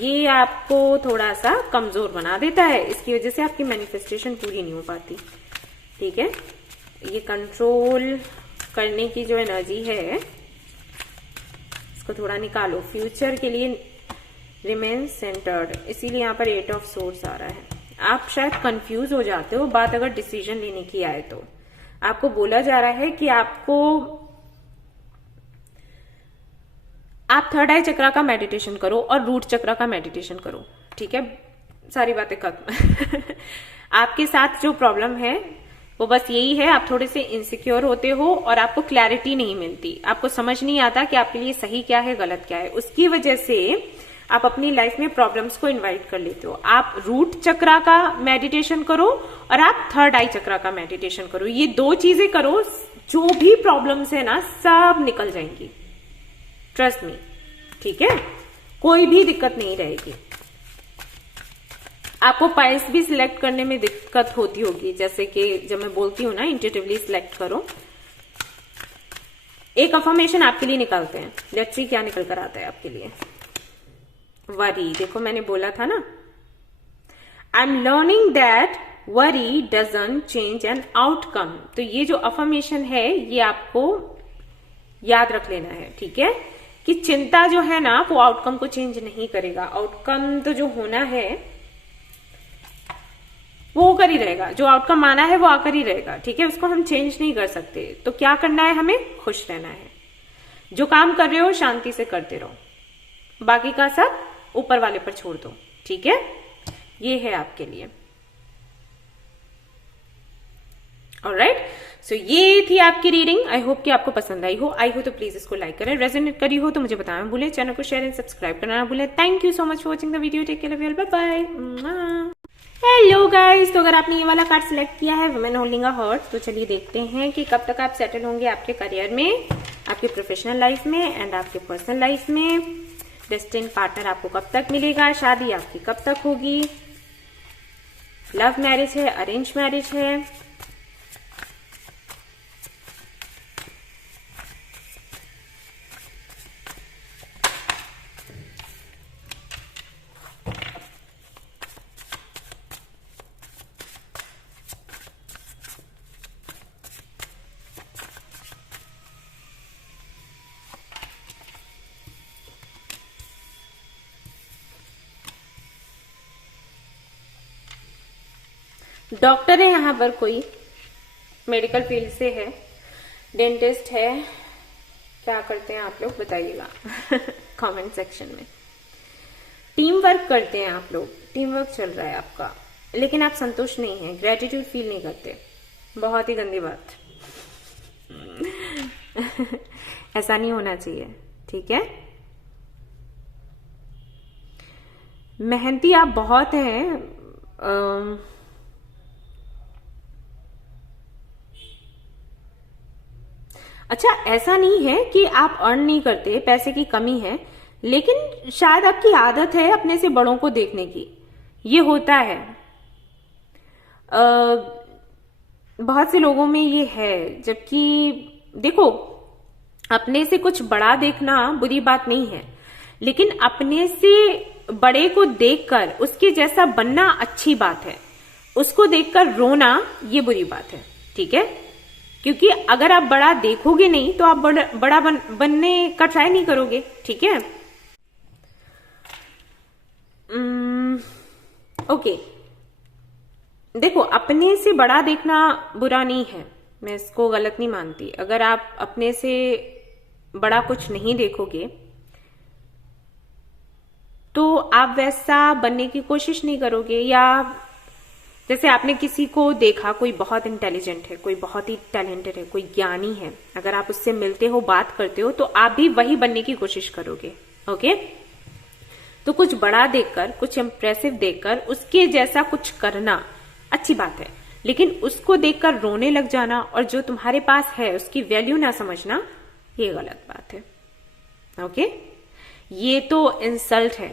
ये आपको थोड़ा सा कमजोर बना देता है, इसकी वजह से आपकी मैनिफेस्टेशन पूरी नहीं हो पाती, ठीक है। ये कंट्रोल करने की जो एनर्जी है इसको थोड़ा निकालो, फ्यूचर के लिए रिमेन सेंटर्ड, इसीलिए यहाँ पर 8 ऑफ सोर्स आ रहा है। आप शायद कंफ्यूज हो जाते हो, बात अगर डिसीजन लेने की आए तो। आपको बोला जा रहा है कि आप थर्ड आई चक्रा का मेडिटेशन करो और रूट चक्रा का मेडिटेशन करो, ठीक है। सारी बातें खत्म आपके साथ जो प्रॉब्लम है वो बस यही है, आप थोड़े से इनसिक्योर होते हो और आपको क्लैरिटी नहीं मिलती, आपको समझ नहीं आता कि आपके लिए सही क्या है गलत क्या है। उसकी वजह से आप अपनी लाइफ में प्रॉब्लम्स को इनवाइट कर लेते हो। आप रूट चक्रा का मेडिटेशन करो और आप थर्ड आई चक्रा का मेडिटेशन करो, ये 2 चीजें करो, जो भी प्रॉब्लम्स है ना सब निकल जाएंगी, ट्रस्ट मी, ठीक है। कोई भी दिक्कत नहीं रहेगी। आपको पाइल्स भी सिलेक्ट करने में दिक्कत होती होगी, जैसे कि जब मैं बोलती हूं ना इंट्यूटिवली सिलेक्ट करो। एक अफर्मेशन आपके लिए निकालते हैं, लेट्स सी क्या निकल कर आता है आपके लिए। वरी, देखो मैंने बोला था ना, I am learning that worry doesn't change an outcome. तो ये जो अफर्मेशन है ये आपको याद रख लेना है, ठीक है, कि चिंता जो है ना वो आउटकम को चेंज नहीं करेगा। आउटकम तो जो होना है वो होकर ही रहेगा, जो आउटकम आना है वो आकर ही रहेगा, ठीक है, उसको हम चेंज नहीं कर सकते। तो क्या करना है, हमें खुश रहना है, जो काम कर रहे हो शांति से करते रहो, बाकी का सब ऊपर वाले पर छोड़ दो, ठीक है। ये है आपके लिए, ऑलराइट। सो ये थी आपकी रीडिंग। आई होप कि आपको पसंद आई हो तो प्लीज इसको लाइक करें, रेजोनेट करी हो तो मुझे बताना भूलें, चैनल को शेयर एंड सब्सक्राइब करना ना भूलें। Thank you so much for watching the video, take care, bye bye. Hello guys, तो अगर आपने ये वाला कार्ड सिलेक्ट किया है वुमेन होल्डिंग अ हार्ट, तो चलिए देखते हैं कि कब तक आप सेटल होंगे आपके करियर में, आपके प्रोफेशनल लाइफ में एंड आपके पर्सनल लाइफ में। डेस्टिन्ड पार्टनर आपको कब तक मिलेगा, शादी आपकी कब तक होगी, लव मैरिज है, अरेंज मैरिज है। डॉक्टर है यहाँ पर, कोई मेडिकल फील्ड से है, डेंटिस्ट है, क्या करते हैं आप लोग बताइएगा कमेंट सेक्शन में। टीम वर्क करते हैं आप लोग, टीम वर्क चल रहा है आपका, लेकिन आप संतुष्ट नहीं हैं, ग्रेटिट्यूड फील नहीं करते। बहुत ही गंदी बात ऐसा नहीं होना चाहिए, ठीक है। मेहनती आप बहुत हैं। अच्छा, ऐसा नहीं है कि आप अर्न नहीं करते, पैसे की कमी है, लेकिन शायद आपकी आदत है अपने से बड़ों को देखने की। ये होता है, बहुत से लोगों में ये है। जबकि देखो, अपने से कुछ बड़ा देखना बुरी बात नहीं है, लेकिन अपने से बड़े को देखकर उसके जैसा बनना अच्छी बात है। उसको देखकर रोना ये बुरी बात है, ठीक है? क्योंकि अगर आप बड़ा देखोगे नहीं तो आप बड़ा बनने का ट्राई नहीं करोगे, ठीक है? ओके, देखो, अपने से बड़ा देखना बुरा नहीं है, मैं इसको गलत नहीं मानती। अगर आप अपने से बड़ा कुछ नहीं देखोगे तो आप वैसा बनने की कोशिश नहीं करोगे। या जैसे आपने किसी को देखा, कोई बहुत इंटेलिजेंट है, कोई बहुत ही टैलेंटेड है, कोई ज्ञानी है, अगर आप उससे मिलते हो, बात करते हो, तो आप भी वही बनने की कोशिश करोगे। ओके, तो कुछ बड़ा देखकर, कुछ इंप्रेसिव देखकर उसके जैसा कुछ करना अच्छी बात है, लेकिन उसको देखकर रोने लग जाना और जो तुम्हारे पास है उसकी वैल्यू ना समझना, ये गलत बात है। ओके, ये तो इंसल्ट है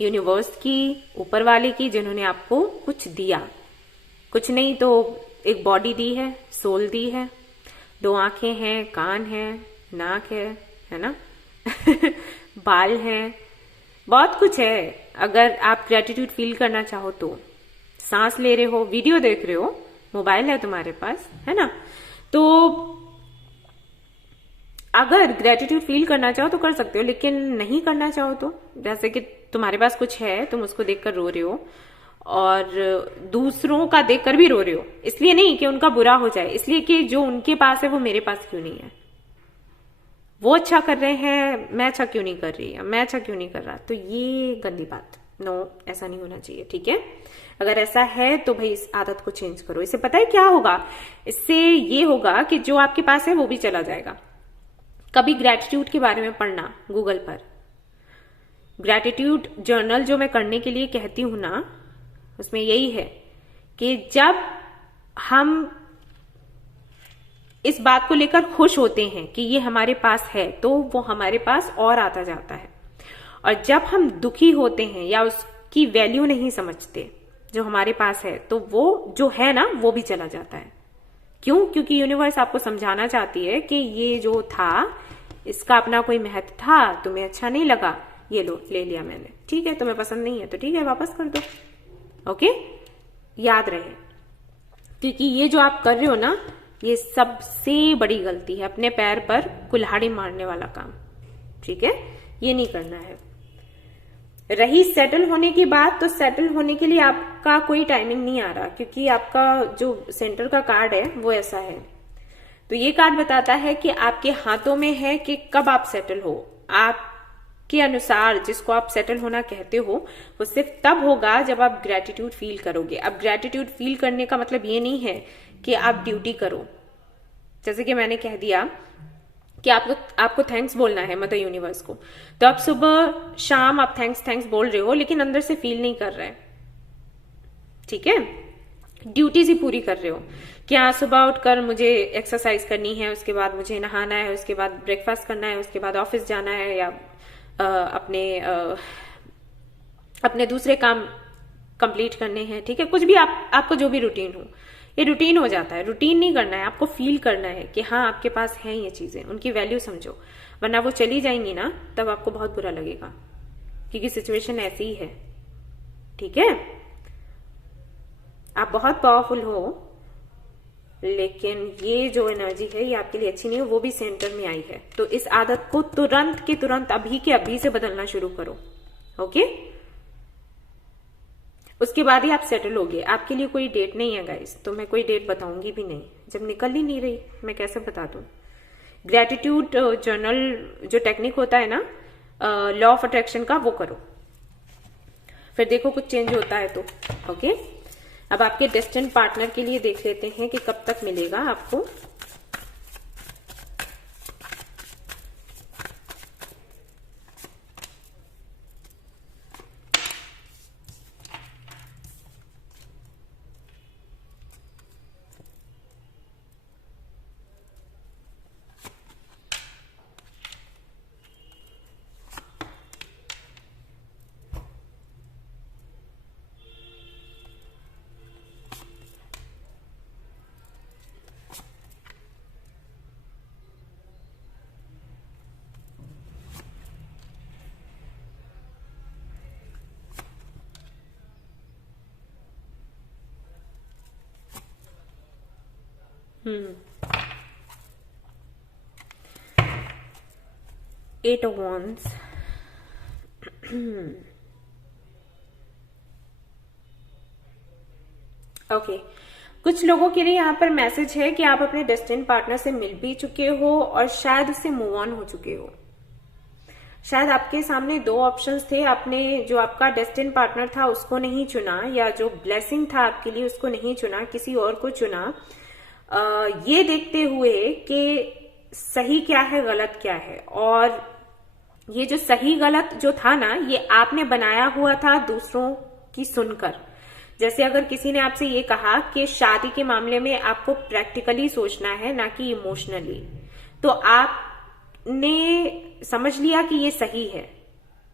यूनिवर्स की, ऊपर वाले की, जिन्होंने आपको कुछ दिया। कुछ नहीं तो एक बॉडी दी है, सोल दी है, 2 आंखें हैं, कान है, नाक है ना बाल हैं, बहुत कुछ है। अगर आप ग्रेटिट्यूड फील करना चाहो तो, सांस ले रहे हो, वीडियो देख रहे हो, मोबाइल है तुम्हारे पास, है ना? तो अगर ग्रेटिट्यूड फील करना चाहो तो कर सकते हो, लेकिन नहीं करना चाहो तो, जैसे कि तुम्हारे पास कुछ है, तुम उसको देखकर रो रहे हो और दूसरों का देखकर भी रो रहे हो, इसलिए नहीं कि उनका बुरा हो जाए, इसलिए कि जो उनके पास है वो मेरे पास क्यों नहीं है, वो अच्छा कर रहे हैं, मैं अच्छा क्यों नहीं कर रही, मैं अच्छा क्यों नहीं कर रहा। तो ये गंदी बात, नो, ऐसा नहीं होना चाहिए, ठीक है? अगर ऐसा है तो भाई इस आदत को चेंज करो। इससे पता है क्या होगा? इससे ये होगा कि जो आपके पास है वो भी चला जाएगा। कभी ग्रेटिट्यूड के बारे में पढ़ना गूगल पर, ग्रेटिट्यूड जर्नल जो मैं करने के लिए कहती हूं ना, उसमें यही है कि जब हम इस बात को लेकर खुश होते हैं कि ये हमारे पास है, तो वो हमारे पास और आता जाता है। और जब हम दुखी होते हैं या उसकी वैल्यू नहीं समझते जो हमारे पास है, तो वो जो है ना, वो भी चला जाता है। क्यों? क्योंकि यूनिवर्स आपको समझाना चाहती है कि ये जो था, इसका अपना कोई महत्व था, तुम्हें अच्छा नहीं लगा, ये लो, ले लिया मैंने, ठीक है? तुम्हें पसंद नहीं है तो ठीक है, वापस कर दो। ओके, याद रहे, क्योंकि ये जो आप कर रहे हो ना, ये सबसे बड़ी गलती है, अपने पैर पर कुल्हाड़ी मारने वाला काम, ठीक है? ये नहीं करना है। रही सेटल होने की बात, तो सेटल होने के लिए आपका कोई टाइमिंग नहीं आ रहा, क्योंकि आपका जो सेंटर का कार्ड है वो ऐसा है। तो ये कार्ड बताता है कि आपके हाथों में है कि कब आप सेटल हो। आपके अनुसार जिसको आप सेटल होना कहते हो, वो सिर्फ तब होगा जब आप ग्रेटिट्यूड फील करोगे। अब ग्रेटिट्यूड फील करने का मतलब ये नहीं है कि आप ड्यूटी करो। जैसे कि मैंने कह दिया कि आपको थैंक्स बोलना है मदर यूनिवर्स को, तो आप सुबह शाम आप थैंक्स बोल रहे हो, लेकिन अंदर से फील नहीं कर रहे, ठीक है? ड्यूटी ही पूरी कर रहे हो कि हाँ, सुबह उठकर मुझे एक्सरसाइज करनी है, उसके बाद मुझे नहाना है, उसके बाद ब्रेकफास्ट करना है, उसके बाद ऑफिस जाना है, या अपने दूसरे काम कंप्लीट करने हैं, ठीक है? कुछ भी आपको जो भी रूटीन हो, ये रूटीन हो जाता है। रूटीन नहीं करना है, आपको फील करना है कि हाँ, आपके पास है ये चीजें, उनकी वैल्यू समझो, वरना वो चली जाएंगी ना, तब आपको बहुत बुरा लगेगा, क्योंकि सिचुएशन ऐसी ही है, ठीक है? आप बहुत पावरफुल हो, लेकिन ये जो एनर्जी है ये आपके लिए अच्छी नहीं है, वो भी सेंटर में आई है। तो इस आदत को तुरंत के तुरंत, अभी के अभी से बदलना शुरू करो। ओके, उसके बाद ही आप सेटल होगे। आपके लिए कोई डेट नहीं है गाइस, तो मैं कोई डेट बताऊंगी भी नहीं, जब निकल ही नहीं रही मैं कैसे बता दूं। ग्रेटिट्यूड जर्नल जो टेक्निक होता है ना, लॉ ऑफ अट्रैक्शन का, वो करो, फिर देखो कुछ चेंज होता है तो। ओके, अब आपके डेस्टिन्ड पार्टनर के लिए देख लेते हैं कि कब तक मिलेगा आपको। 8 of Wands. ओके, कुछ लोगों के लिए यहाँ पर मैसेज है कि आप अपने डेस्टिनी पार्टनर से मिल भी चुके हो और शायद उससे मूव ऑन हो चुके हो। शायद आपके सामने दो ऑप्शंस थे, आपने जो आपका डेस्टिनी पार्टनर था उसको नहीं चुना, या जो ब्लेसिंग था आपके लिए उसको नहीं चुना, किसी और को चुना, ये देखते हुए कि सही क्या है गलत क्या है। और ये जो सही गलत जो था ना, ये आपने बनाया हुआ था दूसरों की सुनकर। जैसे अगर किसी ने आपसे ये कहा कि शादी के मामले में आपको प्रैक्टिकली सोचना है ना कि इमोशनली, तो आपने समझ लिया कि ये सही है,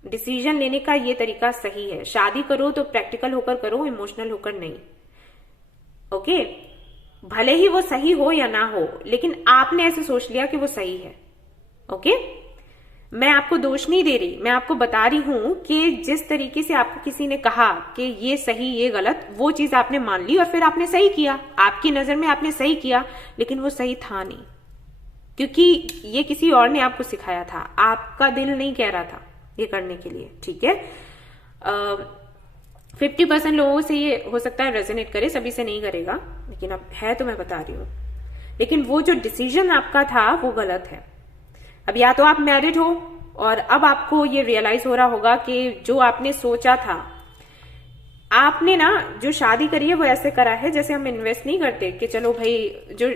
डिसीजन लेने का ये तरीका सही है। शादी करो तो प्रैक्टिकल होकर करो, इमोशनल होकर नहीं। ओके, भले ही वो सही हो या ना हो, लेकिन आपने ऐसे सोच लिया कि वो सही है। ओके, मैं आपको दोष नहीं दे रही, मैं आपको बता रही हूं कि जिस तरीके से आपको किसी ने कहा कि ये सही ये गलत, वो चीज आपने मान ली और फिर आपने सही किया। आपकी नजर में आपने सही किया, लेकिन वो सही था नहीं, क्योंकि ये किसी और ने आपको सिखाया था, आपका दिल नहीं कह रहा था ये करने के लिए। ठीक है, 50% लोगों से ये हो सकता है रेजोनेट करे, सभी से नहीं करेगा, लेकिन अब है तो मैं बता रही हूं। लेकिन वो जो डिसीजन आपका था वो गलत है। अब या तो आप मैरिड हो और अब आपको ये रियलाइज हो रहा होगा कि जो आपने सोचा था, आपने ना जो शादी करी है वो ऐसे करा है जैसे हम इन्वेस्ट नहीं करते कि चलो भाई, जो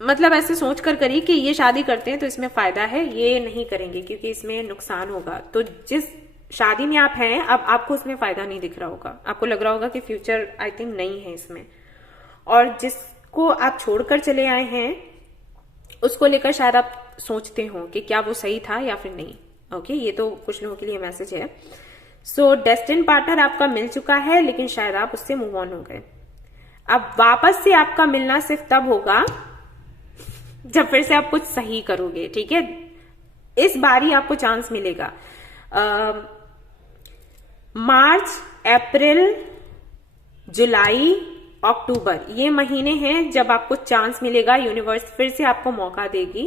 मतलब ऐसे सोच कर करी कि ये शादी करते हैं तो इसमें फायदा है, ये नहीं करेंगे क्योंकि इसमें नुकसान होगा। तो जिस शादी में आप हैं अब आपको उसमें फायदा नहीं दिख रहा होगा, आपको लग रहा होगा कि फ्यूचर आई थिंक नहीं है इसमें। और जिसको आप छोड़कर चले आए हैं उसको लेकर शायद आप सोचते हो कि क्या वो सही था या फिर नहीं। ओके, ये तो कुछ लोगों के लिए मैसेज है। सो डेस्टिनी पार्टनर आपका मिल चुका है, लेकिन शायद आप उससे मूव ऑन हो गए। अब वापस से आपका मिलना सिर्फ तब होगा जब फिर से आप कुछ सही करोगे। ठीक है, इस बारी आपको चांस मिलेगा। मार्च, अप्रैल, जुलाई, अक्टूबर, ये महीने हैं जब आपको चांस मिलेगा। यूनिवर्स फिर से आपको मौका देगी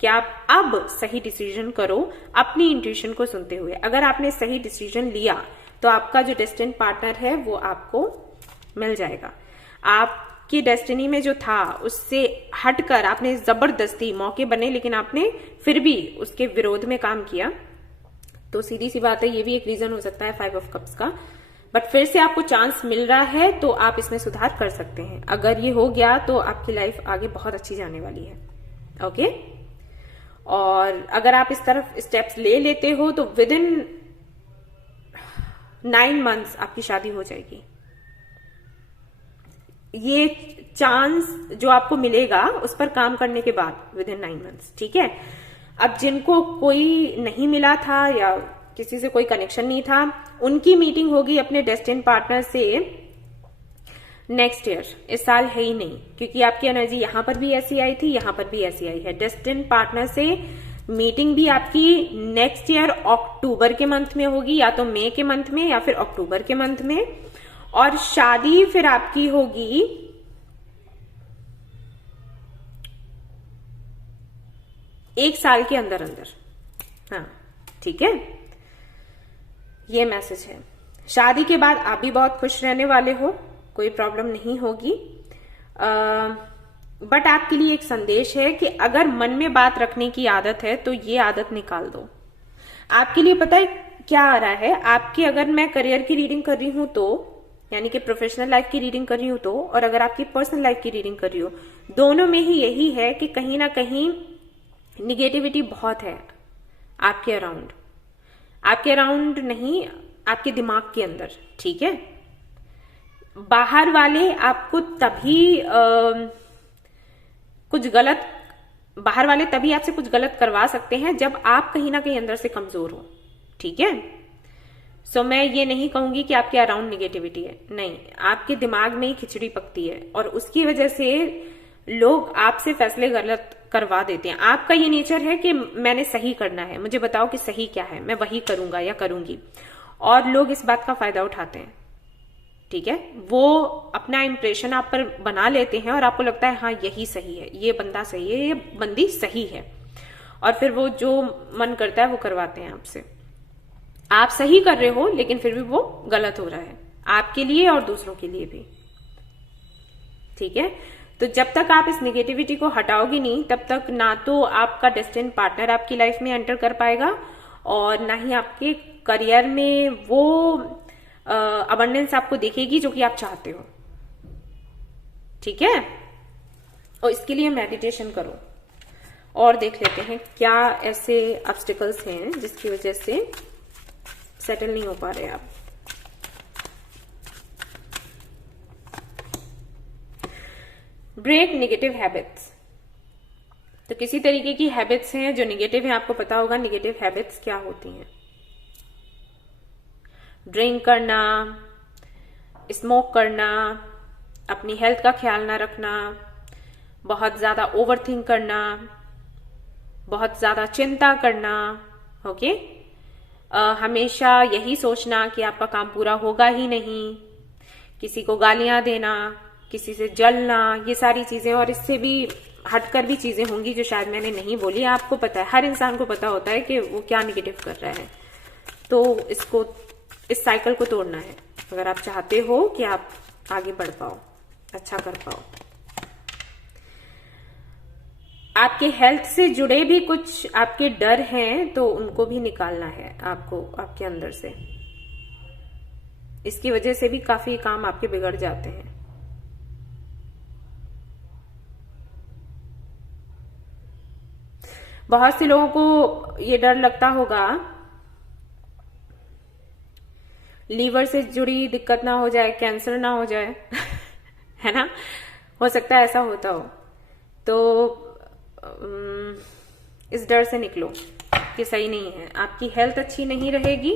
कि आप अब सही डिसीजन करो अपनी इंट्यूशन को सुनते हुए। अगर आपने सही डिसीजन लिया तो आपका जो डेस्टिनी पार्टनर है वो आपको मिल जाएगा। आपकी डेस्टिनी में जो था उससे हटकर आपने जबरदस्ती मौके बने, लेकिन आपने फिर भी उसके विरोध में काम किया, तो सीधी सी बात है ये भी एक रीजन हो सकता है 5 ऑफ कप्स का। बट फिर से आपको चांस मिल रहा है तो आप इसमें सुधार कर सकते हैं। अगर ये हो गया तो आपकी लाइफ आगे बहुत अच्छी जाने वाली है। ओके, और अगर आप इस तरफ स्टेप्स ले लेते हो तो विद इन 9 मंथ्स आपकी शादी हो जाएगी। ये चांस जो आपको मिलेगा उस पर काम करने के बाद विद इन 9 मंथ्स। ठीक है, अब जिनको कोई नहीं मिला था या किसी से कोई कनेक्शन नहीं था, उनकी मीटिंग होगी अपने डेस्टिनी पार्टनर से नेक्स्ट ईयर। इस साल है ही नहीं, क्योंकि आपकी एनर्जी यहां पर भी ऐसी आई थी, यहां पर भी ऐसी आई है। डेस्टिनी पार्टनर से मीटिंग भी आपकी नेक्स्ट ईयर अक्टूबर के मंथ में होगी, या तो मई के मंथ में या फिर अक्टूबर के मंथ में। और शादी फिर आपकी होगी एक साल के अंदर अंदर। हाँ, ठीक है, ये मैसेज है। शादी के बाद आप भी बहुत खुश रहने वाले हो, कोई प्रॉब्लम नहीं होगी। बट आपके लिए एक संदेश है कि अगर मन में बात रखने की आदत है तो ये आदत निकाल दो। आपके लिए पता है क्या आ रहा है, आपके अगर मैं करियर की रीडिंग कर रही हूं तो, यानी कि प्रोफेशनल लाइफ की रीडिंग कर रही हूं तो, और अगर आपकी पर्सनल लाइफ की रीडिंग कर रही हो, दोनों में ही यही है कि कहीं ना कहीं निगेटिविटी बहुत है आपके अराउंड। आपके अराउंड नहीं, आपके दिमाग के अंदर। ठीक है, बाहर वाले आपको तभी कुछ गलत, बाहर वाले तभी आपसे कुछ गलत करवा सकते हैं जब आप कहीं ना कहीं अंदर से कमजोर हो। ठीक है, सो मैं ये नहीं कहूंगी कि आपके अराउंड निगेटिविटी है, नहीं, आपके दिमाग में ही खिचड़ी पकती है और उसकी वजह से लोग आपसे फैसले गलत करवा देते हैं। आपका ये नेचर है कि मैंने सही करना है, मुझे बताओ कि सही क्या है, मैं वही करूंगा या करूंगी, और लोग इस बात का फायदा उठाते हैं। ठीक है, वो अपना इंप्रेशन आप पर बना लेते हैं और आपको लगता है हाँ यही सही है, ये बंदा सही है, ये बंदी सही है, और फिर वो जो मन करता है वो करवाते हैं आपसे। आप सही कर रहे हो लेकिन फिर भी वो गलत हो रहा है, आपके लिए और दूसरों के लिए भी। ठीक है, तो जब तक आप इस नेगेटिविटी को हटाओगे नहीं, तब तक ना तो आपका डेस्टिन्ड पार्टनर आपकी लाइफ में एंटर कर पाएगा और ना ही आपके करियर में वो अबंडेंस आपको दिखेगी जो कि आप चाहते हो। ठीक है, और इसके लिए मेडिटेशन करो। और देख लेते हैं क्या ऐसे ऑब्स्टिकल्स हैं जिसकी वजह से सेटल नहीं हो पा रहे आप। Break negative habits. तो किसी तरीके की हैबिट्स हैं जो नेगेटिव है, आपको पता होगा नेगेटिव हैबिट्स क्या होती हैं। ड्रिंक करना, स्मोक करना, अपनी हेल्थ का ख्याल ना रखना, बहुत ज्यादा ओवरथिंक करना, बहुत ज्यादा चिंता करना, ओके, हमेशा यही सोचना कि आपका काम पूरा होगा ही नहीं, किसी को गालियां देना, किसी से जलना, ये सारी चीजें और इससे भी हटकर भी चीजें होंगी जो शायद मैंने नहीं बोली। आपको पता है, हर इंसान को पता होता है कि वो क्या निगेटिव कर रहा है, तो इस साइकिल को तोड़ना है अगर आप चाहते हो कि आप आगे बढ़ पाओ, अच्छा कर पाओ। आपके हेल्थ से जुड़े भी कुछ आपके डर हैं तो उनको भी निकालना है आपको आपके अंदर से। इसकी वजह से भी काफी काम आपके बिगड़ जाते हैं। बहुत से लोगों को ये डर लगता होगा लीवर से जुड़ी दिक्कत ना हो जाए, कैंसर ना हो जाए है ना, हो सकता है ऐसा होता हो। तो इस डर से निकलो कि सही नहीं है, आपकी हेल्थ अच्छी नहीं रहेगी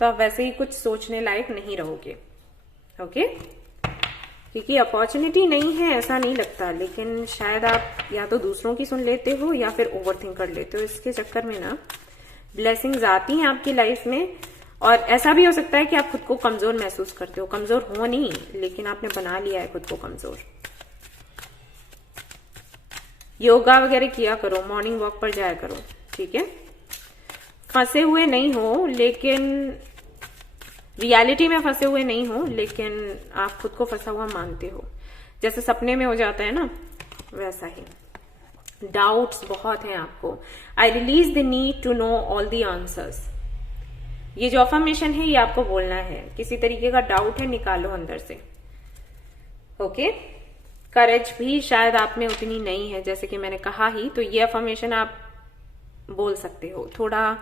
तो आप वैसे ही कुछ सोचने लायक नहीं रहोगे। ओके, क्योंकि अपॉर्चुनिटी नहीं है ऐसा नहीं लगता, लेकिन शायद आप या तो दूसरों की सुन लेते हो या फिर ओवरथिंक कर लेते हो। इसके चक्कर में ना ब्लेसिंग्स आती हैं आपकी लाइफ में, और ऐसा भी हो सकता है कि आप खुद को कमजोर महसूस करते हो। कमजोर हो नहीं, लेकिन आपने बना लिया है खुद को कमजोर। योगा वगैरह किया करो, मॉर्निंग वॉक पर जाया करो, ठीक है। फंसे हुए नहीं हो, लेकिन रियलिटी में फंसे हुए नहीं हो, लेकिन आप खुद को फंसा हुआ मानते हो, जैसे सपने में हो जाता है ना, वैसा ही। डाउट्स बहुत हैं आपको। I release the need to know all the answers. ये जो अफर्मेशन है ये आपको बोलना है। किसी तरीके का डाउट है, निकालो अंदर से। ओके, करेज भी शायद आप में उतनी नहीं है जैसे कि मैंने कहा ही, तो ये अफर्मेशन आप बोल सकते हो। थोड़ा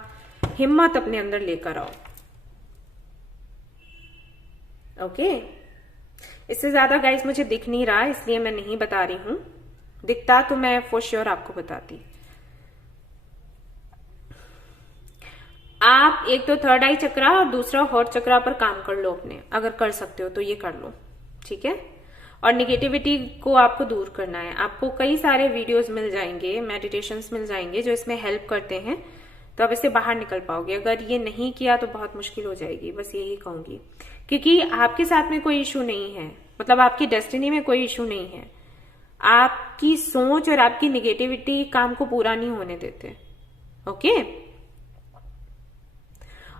हिम्मत अपने अंदर लेकर आओ। ओके, इससे ज्यादा गाइस मुझे दिख नहीं रहा, इसलिए मैं नहीं बता रही हूं। दिखता तो मैं फॉर श्योर आपको बताती। आप एक तो थर्ड आई चक्रा और दूसरा हॉट चक्रा पर काम कर लो अपने, अगर कर सकते हो तो ये कर लो, ठीक है। और निगेटिविटी को आपको दूर करना है। आपको कई सारे वीडियोस मिल जाएंगे, मेडिटेशंस मिल जाएंगे जो इसमें हेल्प करते हैं, तो आप इससे बाहर निकल पाओगे। अगर ये नहीं किया तो बहुत मुश्किल हो जाएगी, बस यही कहूंगी। क्योंकि आपके साथ में कोई इशू नहीं है, मतलब आपकी डेस्टिनी में कोई इशू नहीं है। आपकी सोच और आपकी निगेटिविटी काम को पूरा नहीं होने देते। ओके,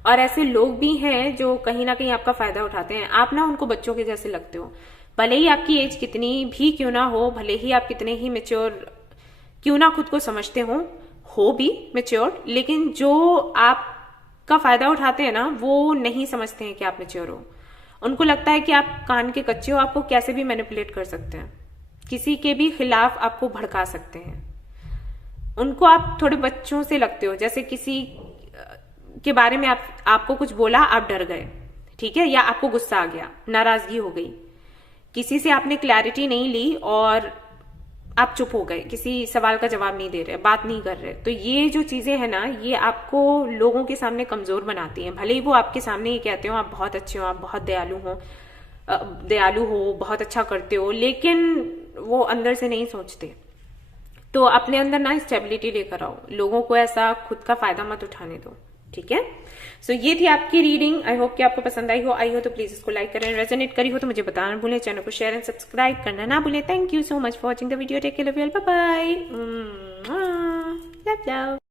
और ऐसे लोग भी हैं जो कहीं ना कहीं आपका फायदा उठाते हैं। आप ना उनको बच्चों के जैसे लगते हो, भले ही आपकी एज कितनी भी क्यों ना हो, भले ही आप कितने ही मेच्योर क्यों ना खुद को समझते हो भी मेच्योर, लेकिन जो आपका फायदा उठाते हैं ना, वो नहीं समझते हैं कि आप मेच्योर हो। उनको लगता है कि आप कान के कच्चे हो, आपको कैसे भी मैनिपुलेट कर सकते हैं, किसी के भी खिलाफ आपको भड़का सकते हैं। उनको आप थोड़े बच्चों से लगते हो, जैसे किसी के बारे में आपको कुछ बोला, आप डर गए, ठीक है, या आपको गुस्सा आ गया, नाराजगी हो गई, किसी से आपने क्लैरिटी नहीं ली और आप चुप हो गए, किसी सवाल का जवाब नहीं दे रहे, बात नहीं कर रहे। तो ये जो चीजें हैं ना, ये आपको लोगों के सामने कमजोर बनाती हैं। भले ही वो आपके सामने ये कहते हो आप बहुत अच्छे हो, आप बहुत दयालु हो, बहुत अच्छा करते हो, लेकिन वो अंदर से नहीं सोचते। तो अपने अंदर ना स्टेबिलिटी लेकर आओ, लोगों को ऐसा खुद का फायदा मत उठाने दो। ठीक है। सो ये थी आपकी रीडिंग। आई होप कि आपको पसंद आई हो तो प्लीज इसको लाइक करें, रेजोनेट करी हो तो मुझे बताना भूलें, चैनल को शेयर एंड सब्सक्राइब करना ना भूलें। Thank you so much for watching the video. Take care, love you all, bye bye, love love.